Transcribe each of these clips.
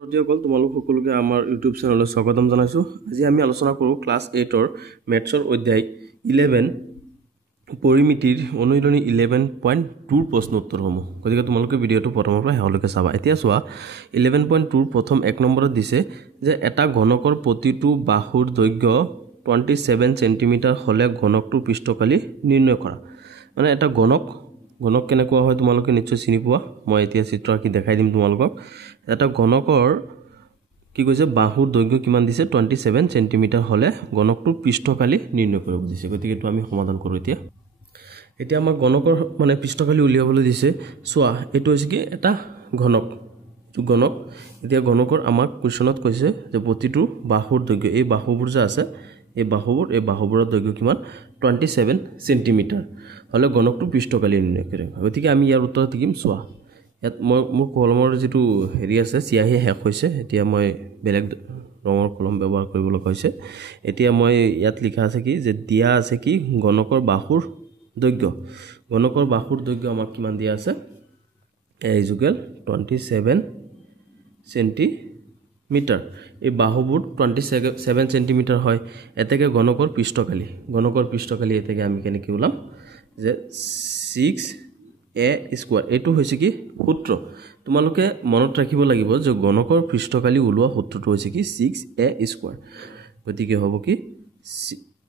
সকল তোমালোক সকলোকে আমাৰ ইউটিউব চেনেললৈ স্বাগতম জনাইছো। আজি আমি আলোচনা কৰো ক্লাস 8 ৰ মেথছৰ অধ্যায় 11 পৰিমিতিৰ অনুশীলনী 11.2 প্ৰশ্ন উত্তৰসমূহ। গতিকে তোমালোকে ভিডিঅটো প্ৰথমৰ পৰা শেষলৈকে চাবা। এতিয়া চোৱা 11.2 প্ৰথম এক নম্বৰত দিছে যে এটা ঘনকৰ প্ৰতিটো বাহুৰ দৈৰ্ঘ্য 27 সেন্টিমিটাৰ হলে ঘনকটোৰ পৃষ্ঠকালি নিৰ্ণয় কৰা। মানে এটা ঘনক কেনেকুৱা হয় তোমালোকে নিশ্চয় চিনি পোৱা। মই এতিয়া চিত্ৰ আঁকি দেখাই দিম তোমালোকক। এটা ঘনকৰ কি কৈছে বাহুৰ দৈৰ্ঘ্য কিমান দিছে 27 সেন্টিমিটাৰ হলে ঘনকটোৰ পৃষ্ঠকালি নিৰ্ণয় কৰিব দিছে। গতিকে এটো আমি সমাধান কৰো। এতিয়া আমাক ঘনকৰ মানে পৃষ্ঠকালি উলিয়াবলৈ দিছে। চোৱা এটো হৈছে কি এটা ঘনক। এতিয়া ঘনকৰ আমাক কোৱেশ্যনত কৈছে যে প্ৰতিটো বাহুৰ দৈৰ্ঘ্য এই বাহুবোৰ যে আছে এই বাহুবোৰৰ দৈৰ্ঘ্য কিমান 27 সেন্টিমিটাৰ হলে ঘনকটোৰ পৃষ্ঠকালি নিৰ্ণয় কৰিব। গতিকে আমি ইয়াৰ উত্তৰ দিম। চোৱা ইয়াত মোৰ কলমৰ যেটো হেৰি আছে চিয়াহি শেষ হৈছে। এতিয়া মই বেলেগ ৰঙৰ কলম ব্যৱহাৰ কৰিব লগা হৈছে। এতিয়া মই ইয়াত লিখা আছে কি যে দিয়া আছে কি ঘনকৰ বাহুৰ দৈৰ্ঘ্য আমাক কিমান দিয়া আছে a = 27 সেন্টিমিটাৰ। এই বাহুবোৰ 27 সেন্টিমিটাৰ হয়। এতেকে ঘনকৰ পৃষ্ঠকালি এতেকে আমি কেনেকৈ ওলাম যে 6a স্কয়াৰ। এটো হৈছে কি সূত্ৰ। তোমালোকে মনত ৰাখিব লাগিব যে ঘনকৰ পৃষ্ঠকালি ওলোৱা সূত্ৰটো হৈছে কি 6a স্কয়াৰ। গতিকে হ'ব কি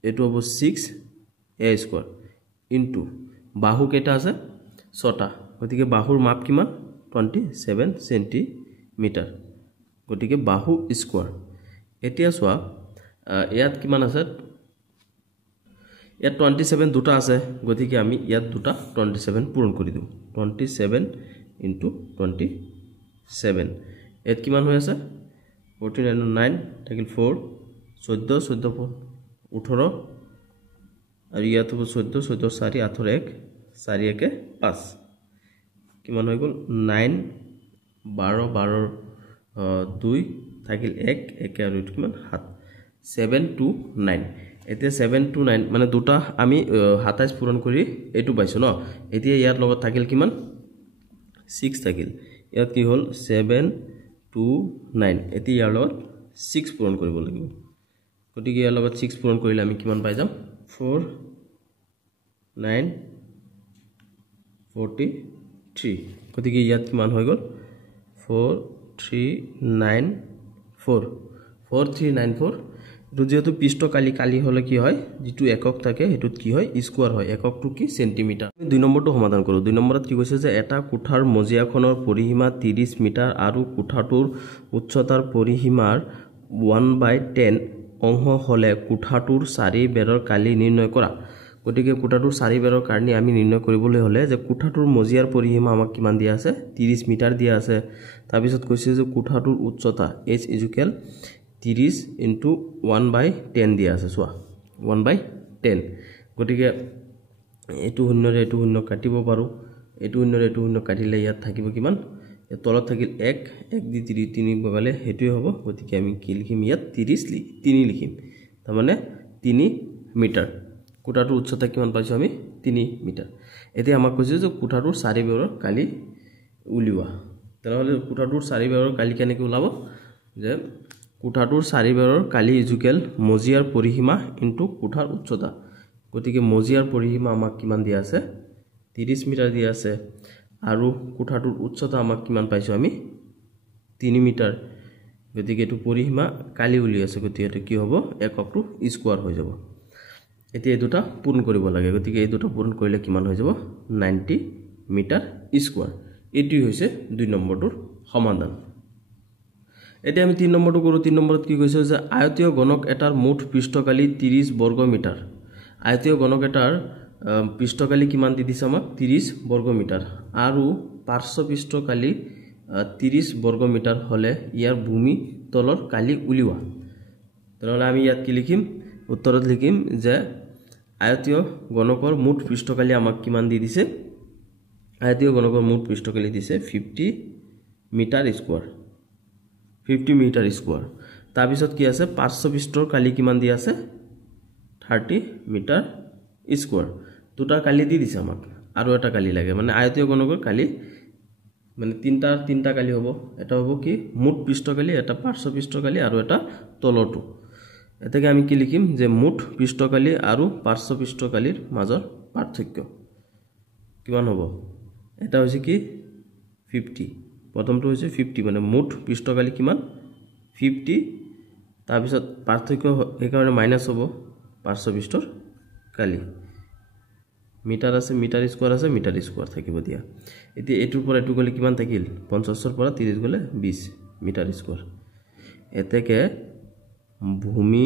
এটো হ'ব 6a স্কয়াৰ ইনটু বাহু কেটা আছে 6টা। গতিকে বাহুৰ মাপ কিমান 27 সেন্টিমিটাৰ। গতিকে বাহু স্কয়াৰ। এতিয়া চোৱা ইয়াত কিমান আছে ইয়াত 27 দুটা আছে। গতিকে আমি ইয়াত দুটা 27 পূৰণ কৰি দিও। 27 ইনটু 27 এত কিমান হৈ আছে 14 and 9 থাকিল 4 14 18 আৰু ইয়াত হ'ব 14 4 8 1 4 1 5 কিমান হৈ গল 9 12 12 2 থাকিল 1 1 আৰু এটো কিমান 7 7 2 9। এতিয়া 7 2 9 মানে দুটা আমি 27 পূৰণ কৰি এটো পাইছো ন। এতিয়া ইয়াৰ লগত থাকিল কিমান 6 থাকিল। ইয়াত কি হল 7 2 9। এতিয়া ইয়াৰ লগত 6 পূৰণ কৰিব লাগিব। গতিকে ইয়াৰ লগত 6 পূৰণ কৰিলে আমি কিমান পাই যাম 4 9 43। গতিকে ইয়াত কিমান হৈ গল 4394 4394। যেহেতু পৃষ্ঠকালি হলে কি হয় যেটো একক থাকে হেতুত কি হয় স্কয়াৰ হয়। এককটো কি সেন্টিমিটাৰ। 2 নম্বৰটো সমাধান কৰো। 2 নম্বৰত কি কৈছে যে এটা কোঠাৰ মজিয়াখনৰ পৰিসীমা 30 মিটাৰ আৰু কোঠাটোৰ উচ্চতাৰ পৰিসীমাৰ 1/10 অংশ হলে কোঠাটোৰ চাৰিবেৰৰ কালি নিৰ্ণয় কৰা। গতিকে কোঠাটোৰ চাৰিবেৰৰ কালি আমি নিৰ্ণয় কৰিবলৈ হলে যে কোঠাটোৰ মজিয়াৰ পৰিসীমা আমাক কিমান দিয়া আছে 30 মিটাৰ দিয়া আছে। তাৰ পিছত কৈছে যে কোঠাটোৰ উচ্চতা h = 30 into 1/10 দিয়া আছে। চোৱা 1/10। গতিকে এটো শূন্যৰে এটো শূন্য কাটিব পাৰো। এটো শূন্যৰে এটো শূন্য কাটিলে ইয়াত থাকিব কিমান তলত থাকিল 1 1 দি 3 বগালে হেতুই হ'ব। গতিকে আমি কি লিখিম ইয়াত 3 লিখিম। তাৰ মানে 3 মিটাৰ। কোঠাটোৰ উচ্চতা কিমান পাইছো আমি 3 মিটাৰ। এতিয়া আমাক কৈছে যে কোঠাটোৰ চাৰিবেৰৰ কালি উলিওৱা। তেনেহলে কোঠাটোৰ চাৰিবেৰৰ কালি কেনেকৈ ওলাব যে কোঠাটোৰ চাৰিবেৰৰ কালি ইজুকেল মজিয়াৰ পৰিসীমা ইনটু কোঠাৰ উচ্চতা। গতিকে মজিয়াৰ পৰিসীমা আমাক কিমান দিয়া আছে 30 মিটাৰ দিয়া আছে আৰু কোঠাটোৰ উচ্চতা আমাক কিমান পাইছো আমি 3 মিটাৰ। গতিকে এটো পৰিসীমা কালি উলি আছে। গতিকে এটো কি হ'ব এককটো স্কয়াৰ হৈ যাব। এতিয়া এই দুটা পূৰণ কৰিব লাগে। গতিকে এই দুটা পূৰণ কৰিলে কিমান হৈ যাব 90 মিটাৰ স্কয়াৰ। এটোই হৈছে 2 নম্বৰটোৰ সমাধান। এতিয়া আমি 3 নম্বৰটো কৰো। 3 নম্বৰত কি কৈছে যে আয়তীয় ঘনক এটাৰ মুঠ পৃষ্ঠকালি 30 বৰ্গ মিটাৰ। আয়তীয় ঘনক এটাৰ পৃষ্ঠকালি কিমান দি দিছে আমাক 30 বৰ্গ মিটাৰ আৰু পাৰ্শ্ব পৃষ্ঠকালি 30 বৰ্গ মিটাৰ হলে ইয়াৰ ভূমি তলৰ কালি উলিওৱা। তেনেহলে আমি ইয়াত কি লিখিম উত্তৰত লিখিম যে আয়তীয় ঘনকৰ মুঠ পৃষ্ঠকালি আমাক কিমান দি দিছে আয়তীয় ঘনকৰ মুঠ পৃষ্ঠকালি দিছে 50 মিটাৰ স্কয়াৰ 50 মিটাৰ স্কয়াৰ। তাৰ পিছত কি আছে পাৰ্শ্ব পৃষ্ঠৰ কালি কিমান দি আছে 30 মিটাৰ স্কয়াৰ। দুটা কালি দি দিছে আমাক আৰু এটা কালি লাগে। মানে আয়তীয় ঘনকৰ কালি মানে তিনটা কালি হ'ব এটা হ'ব কি মুঠ পৃষ্ঠকালি এটা পাৰ্শ্ব পৃষ্ঠকালি আৰু এটা তলৰটো এতেকে আমি কি লিখিম যে মুঠ পৃষ্ঠকালি আৰু পাৰ্শ্ব পৃষ্ঠকালিৰ মাজৰ পাৰ্থক্য কিমান হ'ব এটা হৈছে কি 50 প্ৰথমটো হৈছে 50 মানে মুঠ পৃষ্ঠকালি কিমান 50 তাৰ পিছত পাৰ্থক্য এই কাৰণে মাইনাস হ'ব পাৰ্শ্ব পৃষ্ঠৰ কালি মিটাৰ আছে মিটাৰ স্কয়াৰ আছে মিটাৰ স্কয়াৰ থাকিব দিয়া এতিয়া এটোৰ পৰা এটো গলে কিমান থাকিল 50 ৰ পৰা 30 গলে 20 মিটাৰ স্কয়াৰ এতেকে ভূমি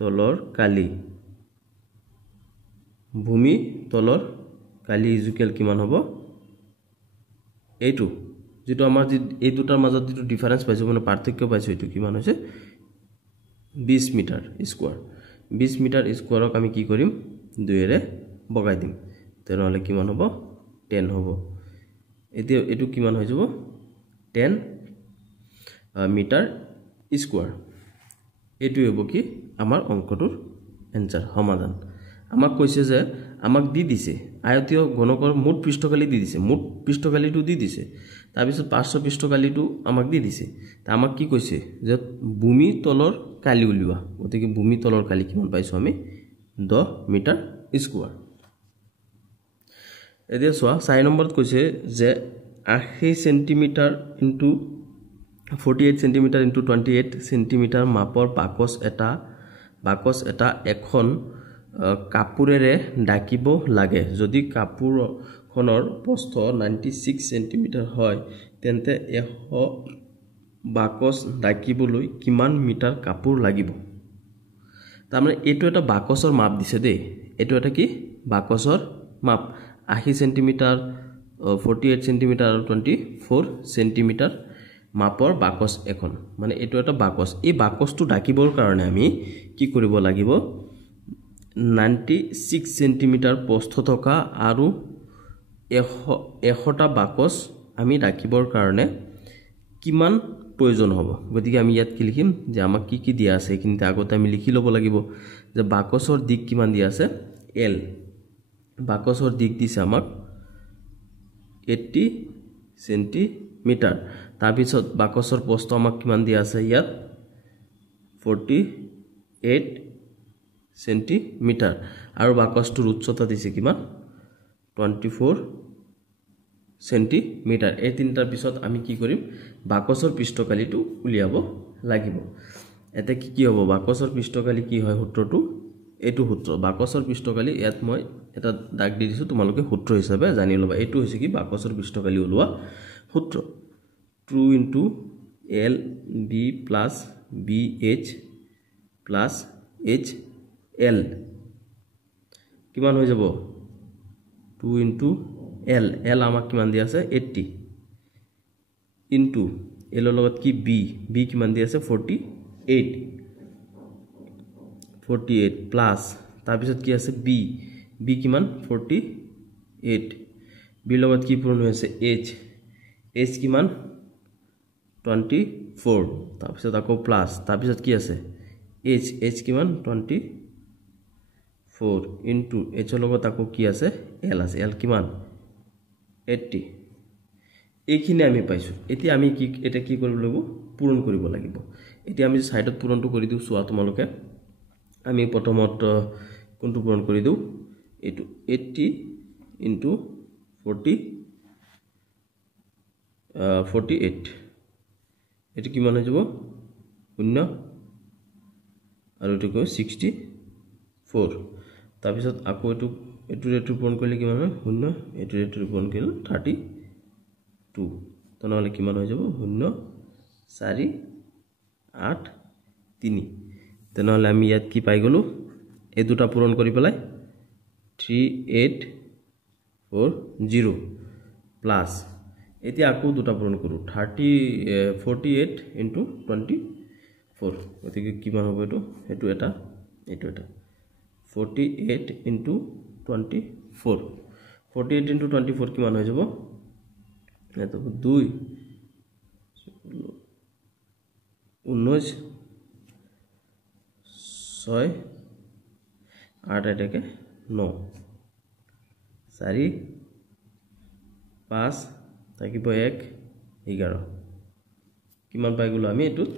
তলৰ কালি ইজুকেল কিমান হ'ব এইটো যেটো আমাৰ এই দুটাৰ মাজত যেটো ডিফাৰেন্স পাইছো মানে পাৰ্থক্য পাইছো এটো কিমান হৈছে 20 মিটাৰ স্কয়াৰ 20 মিটাৰ স্কয়াৰক আমি কি কৰিম 2 এৰে বগাই দিম তেনেহলে কিমান হ'ব 10 হ'ব এতিয়া এটো কিমান হৈ যাব 10 মিটাৰ স্কয়াৰ এটো হ'ব কি আমাৰ অংকটোৰ এনসাৰ সমাধান আমাক কৈছে যে আমাক দি দিছে আয়তীয় ঘনকৰ মুঠ পৃষ্ঠকালি দি দিছে মুঠ পৃষ্ঠকালিটো দি দিছে তাৰ পিছত পাৰ্শ্ব পৃষ্ঠকালিটো আমাক দি দিছে তা আমাক কি কৈছে যে ভূমি তলৰ কালি উলিওৱা গতিকে ভূমি তলৰ কালি কিমান পাইছো আমি 10 মিটাৰ স্কয়াৰ এতিয়া সোৱা 4 নম্বৰত কৈছে যে 80 centimetre into 48 centimetre into 28 centimetre মাপৰ বাকস এটা এখন কাপুৰেৰে ঢাকিব লাগে যদি কাপুৰখনৰ প্ৰস্থ 96 সেন্টিমিটাৰ হয় তেন্তে 100 বাকস ঢাকিবলৈ কিমান মিটাৰ কাপুৰ লাগিব তাৰমানে এটো এটা বাকসৰ মাপ দিছে দেই এটো এটা কি বাকসৰ মাপ 80 সেন্টিমিটাৰ 48 সেন্টিমিটাৰ আৰু 24 সেন্টিমিটাৰ মাপৰ বাকস এখন মানে এটো এটা বাকস এই বাকসটো ঢাকিবৰ কাৰণে আমি কি কৰিব লাগিব 96 সেন্টিমিটাৰ প্ৰস্থ থকা আৰু 100টা বাকস আমি ঢাকিবৰ কাৰণে কিমান প্ৰয়োজন হ'ব গতিকে আমি ইয়াত কি লিখিম যে আমাক কি দিয়া আছে কিন্তু আগতে আমি লিখি লব লাগিব যে বাকসৰ দিক কিমান দিয়া আছে L বাকসৰ দিক দিছে আমাক 80 সেন্টিমিটাৰ তাৰ পিছত বাকসৰ প্ৰস্থ আমাক কিমান দিয়া আছে ইয়াত 48 সেন্টিমিটাৰ আৰু বাকসটোৰ উচ্চতা দিছে কিমান 24 সেন্টিমিটাৰ এই তিনটাৰ পিছত আমি কি কৰিম বাকসৰ পৃষ্ঠকালিটো উলিয়াব লাগিব এতে কি হ'ব বাকসৰ পৃষ্ঠকালি কি হয় সূত্ৰটো এটো সূত্ৰ বাকসৰ পৃষ্ঠকালি ইয়াত মই এটা দাগ দি দিছো তোমালোকে সূত্ৰ হিচাপে জানি লবা এটো হৈছে কি বাকসৰ পৃষ্ঠকালি উলোৱা সূত্ৰ 2 into L B plus BH plus HL কিমান হৈ যাব 2 into L আমাক কিমান দিয়া আছে 80 into L লগত কি B কিমান দিয়া আছে 48 plus তাৰ পিছত কি আছে B কিমান 48 B লগত কি পূৰণ হৈ আছে H কিমান 24 তাৰ পিছত আকৌ প্লাস তাৰ পিছত কি আছে H কিমান 24 into H লগত আকৌ কি আছে L আছে L কিমান 80 এইখিনি আমি পাইছো এতিয়া আমি এটা কি কৰিব লাগিব পূৰণ কৰিব লাগিব এতিয়া আমি সাইডত পূৰণটো কৰি দিও সোৱা তোমালোকে আমি প্ৰথমত কোনটো পূৰণ কৰি দিও এটো 80 into 48 এটো কিমান হৈ যাব 0 আৰু এটো কো 64 তাৰ পিছত আকৌ এটো পূৰণ কৰিলে কিমান হয় 0 এটো পূৰণ কৰিলে 32 তনহলে কিমান হৈ যাব 0 4 8 3 তনহলে আমি ইয়াত কি পাই গলো এই দুটা পূৰণ কৰি পেলাই 3840 প্লাস এতিয়া আকৌ দুটা পূৰণ কৰো 48 into 24 গতিকে কিমান হ'ব এটো এটা 48 into 24 48 into 24 কিমান হৈ যাব এটো 2 19 6 8 এটাকে 9 4 5 থাকিব 1 11 কিমান পাই গলো আমি এটুত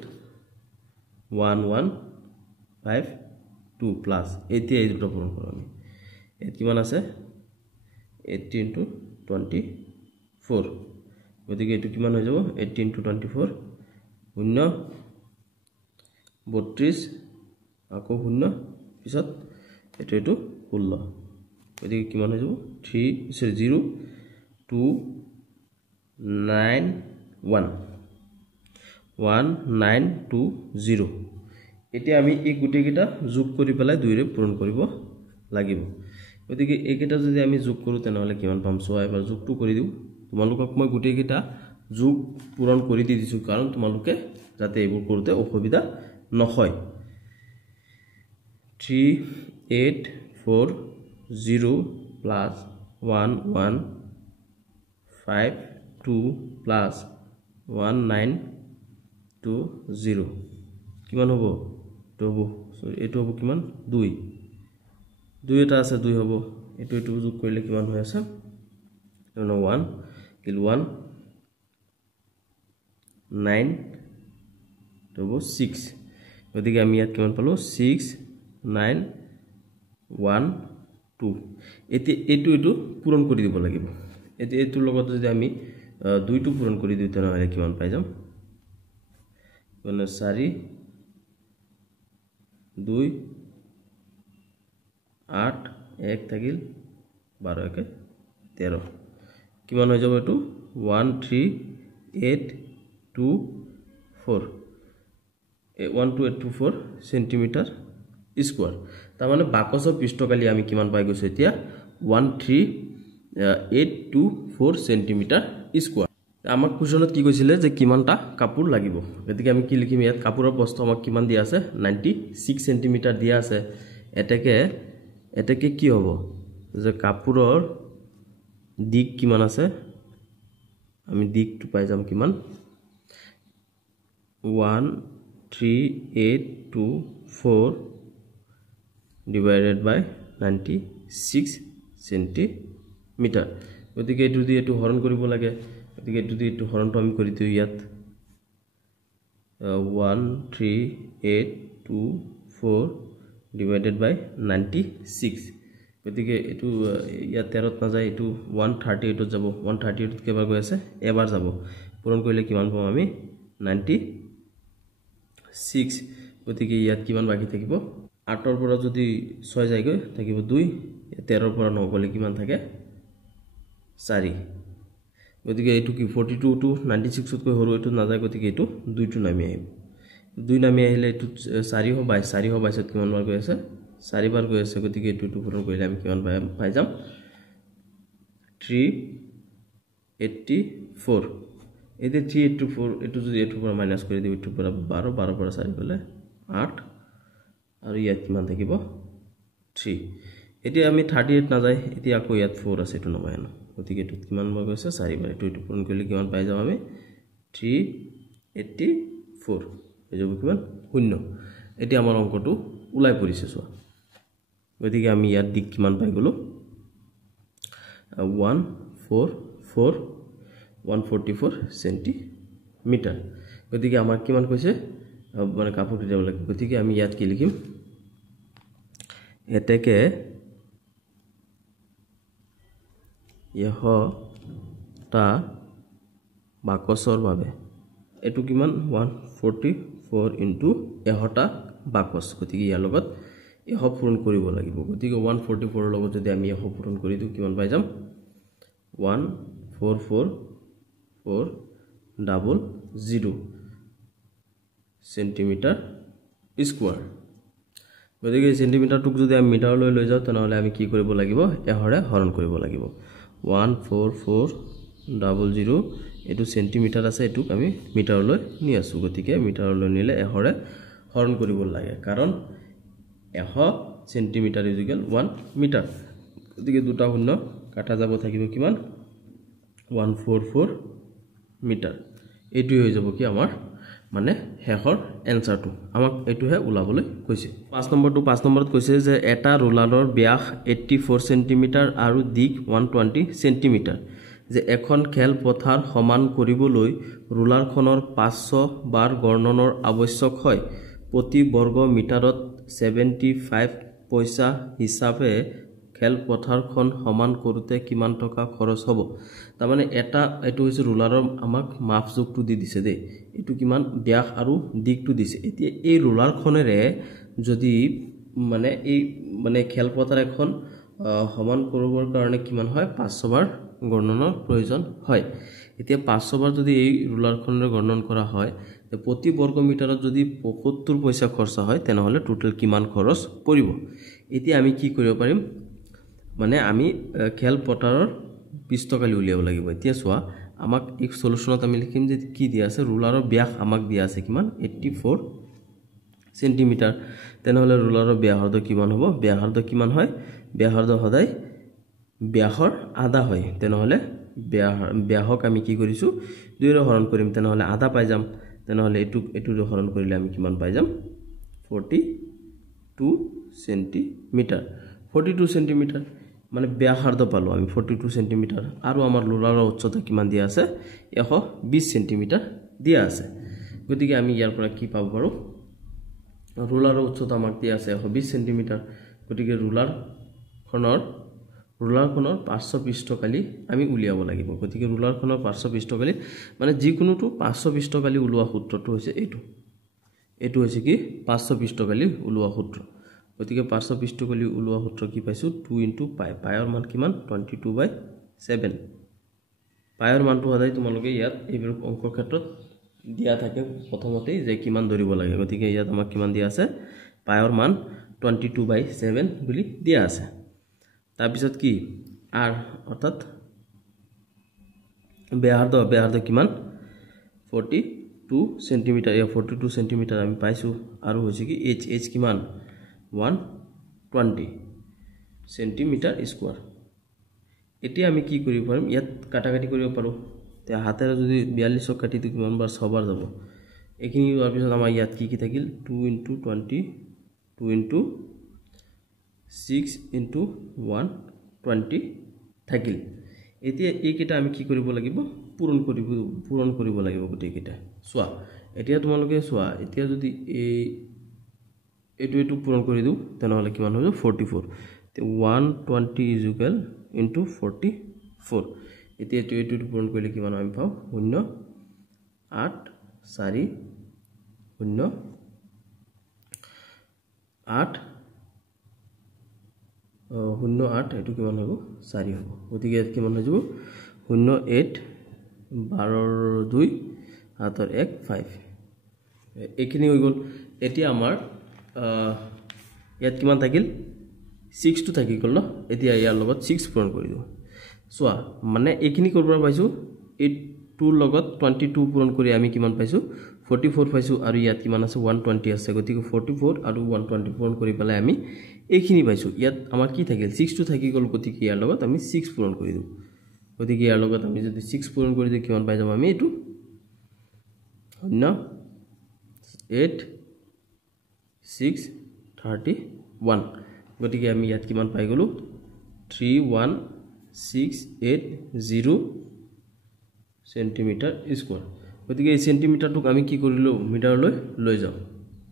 1152 প্লাস এতিয়া এই দুটো পূরণ করব আমি এত কিমান আছে 80 into 24 গতিকে এটু কিমান হৈ যাব 80 into 24 শূন্য 32 আকৌ শূন্য পিছত এটু 16 গতিকে কিমান হৈ যাব 0 2 9 1 1920 এতিয়া আমি এই গুটে কিটা যোগ কৰি পেলাই 2 ৰে পূৰণ কৰিব লাগিব গতিকে এইকেইটা যদি আমি যোগ কৰো তেনেহলে কিমান পাম সো এবাৰ যোগটো কৰি দিও তোমালোকক মই গুটে কিটা যোগ পূৰণ কৰি দিছো কাৰণ তোমালোকে যাতে এইবোৰ কৰোতে অসুবিধা নহয় 3840 plus 1152 plus 1920 কিমান হ'ব তো হ'ব এটো হ'ব কিমান 2 2 এটা আছে 2 হ'ব এটো যোগ কৰিলে কিমান হৈ আছে 1 কিল 1 9 তো হ'ব 6 গতিকে আমি ইয়াত কিমান পালো 6 9 1 2 এটো পূৰণ কৰি দিব লাগিব এটোৰ লগত যদি আমি 2 টো পূৰণ কৰি দিও তেনেহলে কিমান পাই যাম মানে 4 2 8 1 থাকিল 12 1 13 কিমান হৈ যাব এটো 13824 12824 সেন্টিমিটার স্কয়ার তার মানে বাকসৰ পৃষ্ঠকালি আমি কিমান পাই গৈছো এতিয়া 13824 সেন্টিমিটাৰ স্কয়াৰ আমাক কুশনত কি কৈছিলে যে কিমানটা কাপোৰ লাগিব গতিকে আমি কি লিখিম ইয়াত কাপোৰৰ প্ৰস্থ আমাক কিমান দিয়া আছে 96 সেন্টিমিটাৰ দিয়া আছে এটাকে কি হ'ব যে কাপোৰৰ দিক কিমান আছে আমি দিকটো পাই যাম কিমান 13824 divided by 96 সেন্টিমিটার গতিকে এটো দি এটো হৰণ কৰিব লাগে গতিকে এটো দি এটো হৰণটো আমি কৰি দিও ইয়াত 13824 divided by 96 গতিকে এটো ইয়াত 13 ত না যায় এটো 138 ত যাব 138 ত কেবাৰ গৈ আছে এবাৰ যাব পূৰণ কৰিলে কিমান পাম আমি 96 গতিকে ইয়াত কিমান বাকি থাকিব 8 ৰ পৰা যদি 6 যায় গৈ থাকিব 2 13 ৰ পৰা 9 গলে কিমান থাকে 4 গতিকে এটো কি 42 টু 96 তকৈ হৰু এটো না যায় গতিকে এটো 2 টো নামি আহিব 2 নামি আহিলে এটো 4 হ 22 ত কিমান বাৰ গৈ আছে 4 বাৰ গৈ আছে গতিকে এটো পূৰণ কৰিলে আমি কিমান পাই যাম 384 এতে 384 এটো যদি এটো পৰা মাইনাস কৰি দিও এটো পৰা 12 12 পৰা 4 গলে 8 আৰু ইয়াত কিমান থাকিব 3 এতিয়া আমি 38 না যায় এতিয়া আকৌ ইয়াত 4 আছে এটো নমায় না গতিকে এটো কিমান বাৰ গৈছে 4 বাৰ এটো পূৰণ কৰিলে কিমান পাই যাম আমি 384 হৈ যাব কিমান 0 এতিয়া আমাৰ অংকটো উলাই পৰিছে সো গতিকে আমি ইয়াত দিক কিমান পাই গলো 144 সেন্টিমিটাৰ গতিকে আমাৰ কিমান কৈছে মানে কাপোৰ দিব লাগে গতিকে আমি ইয়াত কি লিখিম এতেকে টা বাকসৰ বাবে এটো কিমান 144 into এহটা বাকস গতিকে ইয়াৰ লগত এহ পূৰণ কৰিব লাগিব গতিকে 144 ৰ লগত যদি আমি এহ পূৰণ কৰি দিও কিমান পাই যাম 14440 সেন্টিমিটাৰ স্কয়াৰ গতিকে সেন্টিমিটাৰটোক যদি আমি মিটাৰলৈ লৈ যাও তেনেহলে আমি কি কৰিব লাগিব এহৰে হৰণ কৰিব লাগিব 14400 এটো সেন্টিমিটাৰ আছে এটুক আমি মিটাৰলৈ নি আছো গতিকে মিটাৰলৈ নিলে এহৰে হৰণ কৰিব লাগে কাৰণ 100 সেন্টিমিটার ইকুয়াল 1 মিটার গতিকে দুটা শূন্য কাটা যাব থাকিব কিমান 144 মিটার এটো হৈ যাব কি আমাৰ মানে হেহৰ এনসাৰটো আমাক এটোহে উলাবলৈ কৈছে 5 নম্বৰত কৈছে যে এটা ৰোলাৰৰ ব্যাস 84 সেন্টিমিটাৰ আৰু দিক 120 সেন্টিমিটাৰ যে এখন খেলপথাৰ সমান কৰিবলৈ ৰুলাৰখনৰ 500 বাৰ গণনৰ আৱশ্যক হয় প্ৰতি বৰ্গ মিটাৰত 75 পইচা হিচাপে খেলপথাৰখন সমান কৰোঁতে কিমান টকা খৰচ হ'ব তাৰমানে এটা এটো হৈছে ৰুলাৰৰ আমাক মাপজোখটো দি দিছে দে এটো কিমান ব্যাস আৰু দিকটো দিছে এতিয়া এই ৰুলাৰখনেৰে যদি মানে খেলপথাৰ এখন সমান কৰিবৰ কাৰণে কিমান হয় 500 বাৰ গণনৰ প্ৰয়োজন হয় এতিয়া 500 বাৰ যদি এই ৰুলাৰখনেৰে গণন কৰা হয় প্ৰতি বৰ্গ মিটাৰত যদি 75 পইচা খৰচা হয় তেনেহলে টোটাল কিমান খৰচ পৰিব এতিয়া আমি কি কৰিব পাৰিম মানে আমি খেলপথাৰৰ পিষ্টকালি উলিয়াব লাগিব এতিয়া চোৱা আমাক এক সলিউশনত আমি লিখিম যে কি দিয়া আছে ৰুলাৰৰ ব্যাস আমাক দিয়া আছে কিমান 84 সেন্টিমিটাৰ তেনেহলে ৰুলাৰৰ ব্যাসাৰ্ধ কিমান হ'ব ব্যাসাৰ্ধ কিমান হয় ব্যাসাৰ্ধ সদায় ব্যাসৰ আধা হয় তেনেহলে ব্যাসক আমি কি কৰিছো 2 ৰে হৰণ কৰিম তেনেহলে আধা পাই যাম তেনেহলে এটু ৰে হৰণ কৰিলে আমি কিমান পাই যাম 42 সেন্টিমিটাৰ 42 সেন্টিমিটাৰ মানে ব্যাসাৰ্ধ পালো আমি 42 সেন্টিমিটাৰ আৰু আমাৰ ৰুলাৰৰ উচ্চতা কিমান দিয়া আছে 120 সেন্টিমিটাৰ দিয়া আছে গতিকে আমি ইয়াৰ পৰা কি পাব পাৰো ৰুলাৰৰ উচ্চতা আমাক দিয়া আছে 120 সেন্টিমিটাৰ গতিকে ৰুলাৰখনৰ 500 পৃষ্ঠকালি আমি উলিয়াব লাগিব গতিকে ৰুলাৰখনৰ 500 পৃষ্ঠকালি মানে যিকোনোটো 500 পৃষ্ঠকালি উলোৱা সূত্ৰটো হৈছে এটো হৈছে কি 500 পৃষ্ঠকালি উলোৱা সূত্ৰ গতিকে 500 পৃষ্ঠকালি উলোৱা সূত্ৰ কি পাইছো 2 * পাই পাইৰ মান কিমান 22/7 পাইৰ মানটো সদায় তোমালোকে ইয়াত এইবোৰ অংকৰ ক্ষেত্ৰত দিয়া থাকে প্ৰথমতে যে কিমান ধৰিব লাগে গতিকে ইয়াত আমাক কিমান দিয়া আছে পাইৰ মান 22/7 বুলি দিয়া আছে তাৰ পিছত কি r অৰ্থাৎ ব্যাসাৰ্ধ কিমান 42 সেন্টিমিটাৰ 42 সেন্টিমিটাৰ আমি পাইছো আৰু হৈছে কি h কিমান 120 সেন্টিমিটাৰ স্কয়াৰ এতিয়া আমি কি কৰিব পাৰিম ইয়াত কাটাকাটি কৰিব পাৰো তে হাতেৰে যদি 42 কাটি দিও কিমান বাৰ 6 বাৰ যাব এখিনি হোৱাৰ পিছত আমাৰ ইয়াত কি থাকিল 2 * 20 2 * 6 * 120 থাকিল এতিয়া এইকেইটা আমি কি কৰিব লাগিব পূৰণ কৰিব লাগিব গটেইকেইটা সোৱা এতিয়া তোমালোকে সোৱা এতিয়া যদি এটো পূৰণ কৰি দিও তেনেহলে কিমান হ'ব 44 তে 120 * 44 এতিয়া এটো পূৰণ কৰিলে কিমান আমি পাও 0 8 4 0 8 08 এটো কিমান হ'ব 4 হ'ব গতিকে ইয়াত কিমান হৈ যাব 08 12 2 হাতৰ 1 5 এখিনি হৈ গল এতিয়া আমাৰ ইয়াত কিমান থাকিল 6 টো থাকি গল ন এতিয়া ইয়াৰ লগত 6 পূৰণ কৰি দিও সোৱা মানে এখিনি কৰবা পাইছো 8 2 লগত 22 পূৰণ কৰি আমি কিমান পাইছো 44 পাইছো আৰু ইয়াত কিমান আছে 120 আছে গতিকে 44 আৰু 120 পূৰণ কৰি পেলাই আমি এইখিনি পাইছো ইয়াত আমাৰ কি থাকিল 6 টো থাকি গল গতিকে ইয়াৰ লগত আমি 6 পূৰণ কৰি দিও গতিকে ইয়াৰ লগত আমি যদি 6 পূৰণ কৰি দিও কিমান পাই যাম আমি এটো 8 6 31 গতিকে আমি ইয়াত কিমান পাই গলো 31680 সেন্টিমিটাৰ স্কয়াৰ গতিকে এই সেন্টিমিটাৰটোক আমি কি কৰিলো মিটাৰলৈ লৈ যাও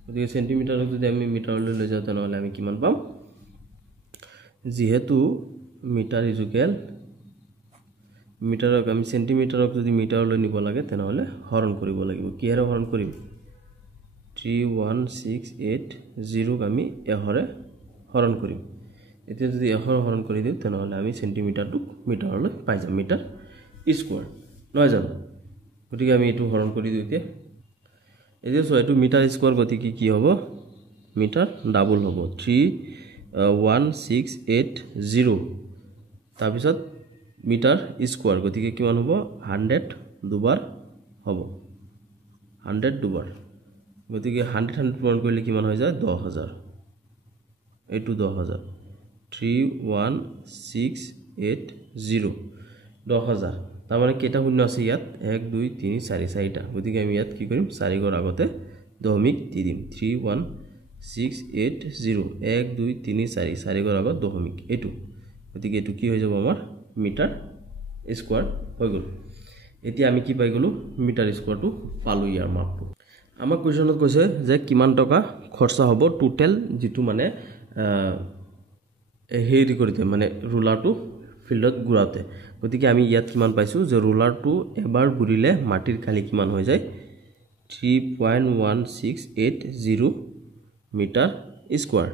গতিকে সেন্টিমিটাৰক যদি আমি মিটাৰলৈ লৈ যাও তেনেহলে আমি কিমান পাম যেহেতু মিটাৰ ইকুৱেল মিটাৰক আমি সেন্টিমিটাৰক যদি মিটাৰলৈ নিব লাগে তেনেহলে হৰণ কৰিব লাগিব কিহেৰে হৰণ কৰিম 31680 আমি এহৰে হৰণ কৰিম এতিয়া যদি এহৰ হৰণ কৰি দিও তেনেহলে আমি সেন্টিমিটাৰটোক মিটাৰলৈ পাই যাম মিটাৰ স্কয়াৰ নহয় জানো গতিকে আমি এটো হৰণ কৰি দিও এতিয়া সো এটো মিটাৰ স্কয়াৰ গতিকে কি হ'ব মিটাৰ ডাবল হ'ব 31680 তাৰ পিছত মিটাৰ স্কয়াৰ গতিকে কিমান হ'ব 100 দুবাৰ হ'ব 100 দুবাৰ গতিকে 100 পূৰণ কৰিলে কিমান হৈ যায় 10000 এটো 10000 31680 10000 তাৰ মানে কেটা শূন্য আছে ইয়াত 1 2 3 4 চাৰিটা গতিকে আমি ইয়াত কি কৰিম 4 গৰ আগতে দশমিক দি দিম 31680 1 2 3 4 4 গৰ আগত দশমিক এটো গতিকে এটো কি হৈ যাব আমাৰ মিটাৰ স্কোয়াৰ হৈ গ'ল এতিয়া আমি কি পাই গ'লো মিটাৰ স্কোয়াৰটো পালো ইয়াৰ মাপটো আমাৰ কোৱেশ্যনত কৈছে যে কিমান টকা খৰচা হ'ব টোটেল যেটো মানে হেৰি কৰিতে মানে ৰুলাৰটো ফিল্ডত ঘূৰাতে গতিকে আমি ইয়াত কিমান পাইছো যে ৰুলাৰটো এবাৰ ঘূৰিলে মাটিৰ কালি কিমান হৈ যায় 3.1680 মিটাৰ স্কোয়াৰ